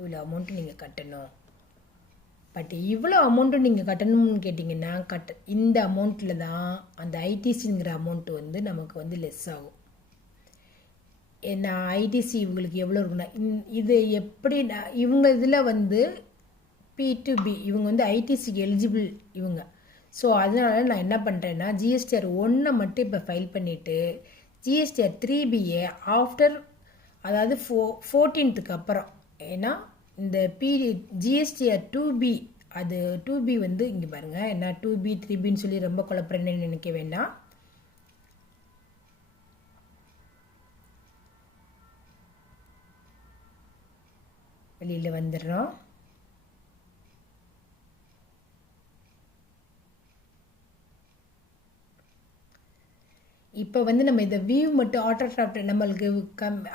இவ்வளோ அமௌண்ட்டு நீங்கள் கட்டணும், பட் இவ்வளோ அமௌண்ட்டு நீங்கள் கட்டணும்னு கேட்டிங்கன்னா இந்த அமௌண்ட்டில் தான் அந்த ஐடிசிங்கிற அமௌண்ட்டு வந்து நமக்கு வந்து லெஸ் ஆகும். நான் ஐடிசி இவங்களுக்கு எவ்வளோ இருக்குன்னா, இது எப்படி இவங்க இதில் வந்து P2B, இவங்க வந்து ஐடிசிக்கு எலிஜிபிள் இவங்க. ஸோ அதனால நான் என்ன பண்ணுறேன்னா, GSTR 1 மட்டும் இப்போ ஃபைல் பண்ணிவிட்டு GSTR 3Bயை ஆஃப்டர், அதாவது 14th அப்புறம், ஏன்னா இந்த GSTR 2B, அது 2B வந்து இங்கே பாருங்கள், என்ன 2B 3Bன்னு சொல்லி ரொம்ப குழப்பறேன்னு நினைக்க வேண்டாம். வெளியில் வந்துடுறோம். இப்போ வந்து நம்ம இதை வியூ மட்டும் ஆட்டோகிராஃப்ட் நம்மளுக்கு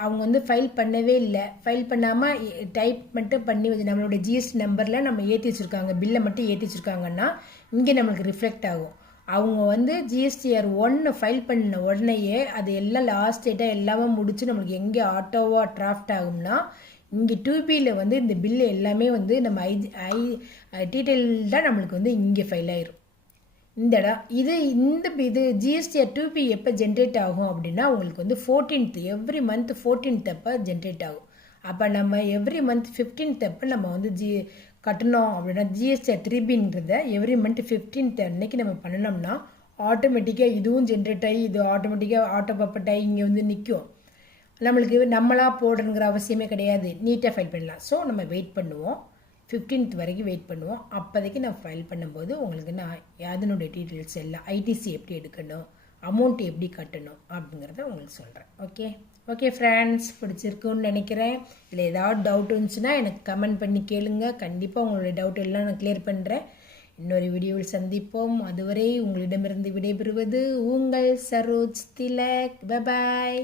அவங்க வந்து ஃபைல் பண்ணவே இல்லை, ஃபைல் பண்ணாமல் டைப் மட்டும் பண்ணி வச்சு நம்மளோட ஜிஎஸ்டி நம்பரில் நம்ம ஏற்றி வச்சுருக்காங்க, பில்லை மட்டும் ஏற்றி வச்சுருக்காங்கன்னா இங்கே நம்மளுக்கு ரிஃப்ளெக்ட் ஆகும். அவங்க வந்து GSTR 1 ஃபைல் பண்ண உடனேயே அது எல்லாம் லாஸ்ட் டேட்டாக எல்லாமே முடித்து நம்மளுக்கு எங்கே ஆட்டோவாக டிராஃப்ட் ஆகும்னா, இங்கே 2Bயில் வந்து இந்த பில்லு எல்லாமே வந்து நம்ம டீட்டெயில்டாக நம்மளுக்கு வந்து இங்கே ஃபைல் ஆயிரும். இந்த இது GSTR 2B எப்போ ஜென்ரேட் ஆகும் அப்படின்னா, உங்களுக்கு வந்து 14th, எவ்ரி மந்த் 14th அப்போ ஜென்ரேட் ஆகும். அப்போ நம்ம எவ்ரி மந்த் 15th அப்போ நம்ம வந்து கட்டணும் அப்படின்னா, GSTR 3Bன்றதை எவ்ரி மந்த் 15th அன்னைக்கு நம்ம பண்ணணும்னா ஆட்டோமேட்டிக்காக இதுவும் ஜென்ரேட் ஆகி இது ஆட்டோமேட்டிக்காக ஆட்டோ பப்பட் ஆகி இங்கே வந்து நிற்கும். நம்மளுக்கு நம்மளாக போடணுங்கிற அவசியமே கிடையாது, நீட்டாக ஃபைல் பண்ணலாம். ஸோ நம்ம வெயிட் பண்ணுவோம், 15th வரைக்கும் வெயிட் பண்ணுவோம். அப்போதைக்கு நான் ஃபைல் பண்ணும்போது உங்களுக்கு நான் அதனுடைய டீட்டெயில்ஸ் எல்லாம், ஐடிசி எப்படி எடுக்கணும், அமௌண்ட் எப்படி கட்டணும் அப்படிங்கிறத உங்களுக்கு சொல்கிறேன். ஓகே ஃப்ரெண்ட்ஸ், பிடிச்சிருக்குன்னு நினைக்கிறேன். இதில் ஏதாவது டவுட் இருந்துச்சுன்னா எனக்கு கமெண்ட் பண்ணி கேளுங்க. கண்டிப்பாக உங்களுடைய டவுட் எல்லாம் நான் கிளியர் பண்ணுறேன். இன்னொரு வீடியோவில் சந்திப்போம். அதுவரை உங்களிடமிருந்து விடைபெறுவது உங்கள் சரோஜ் திலக். Bye bye.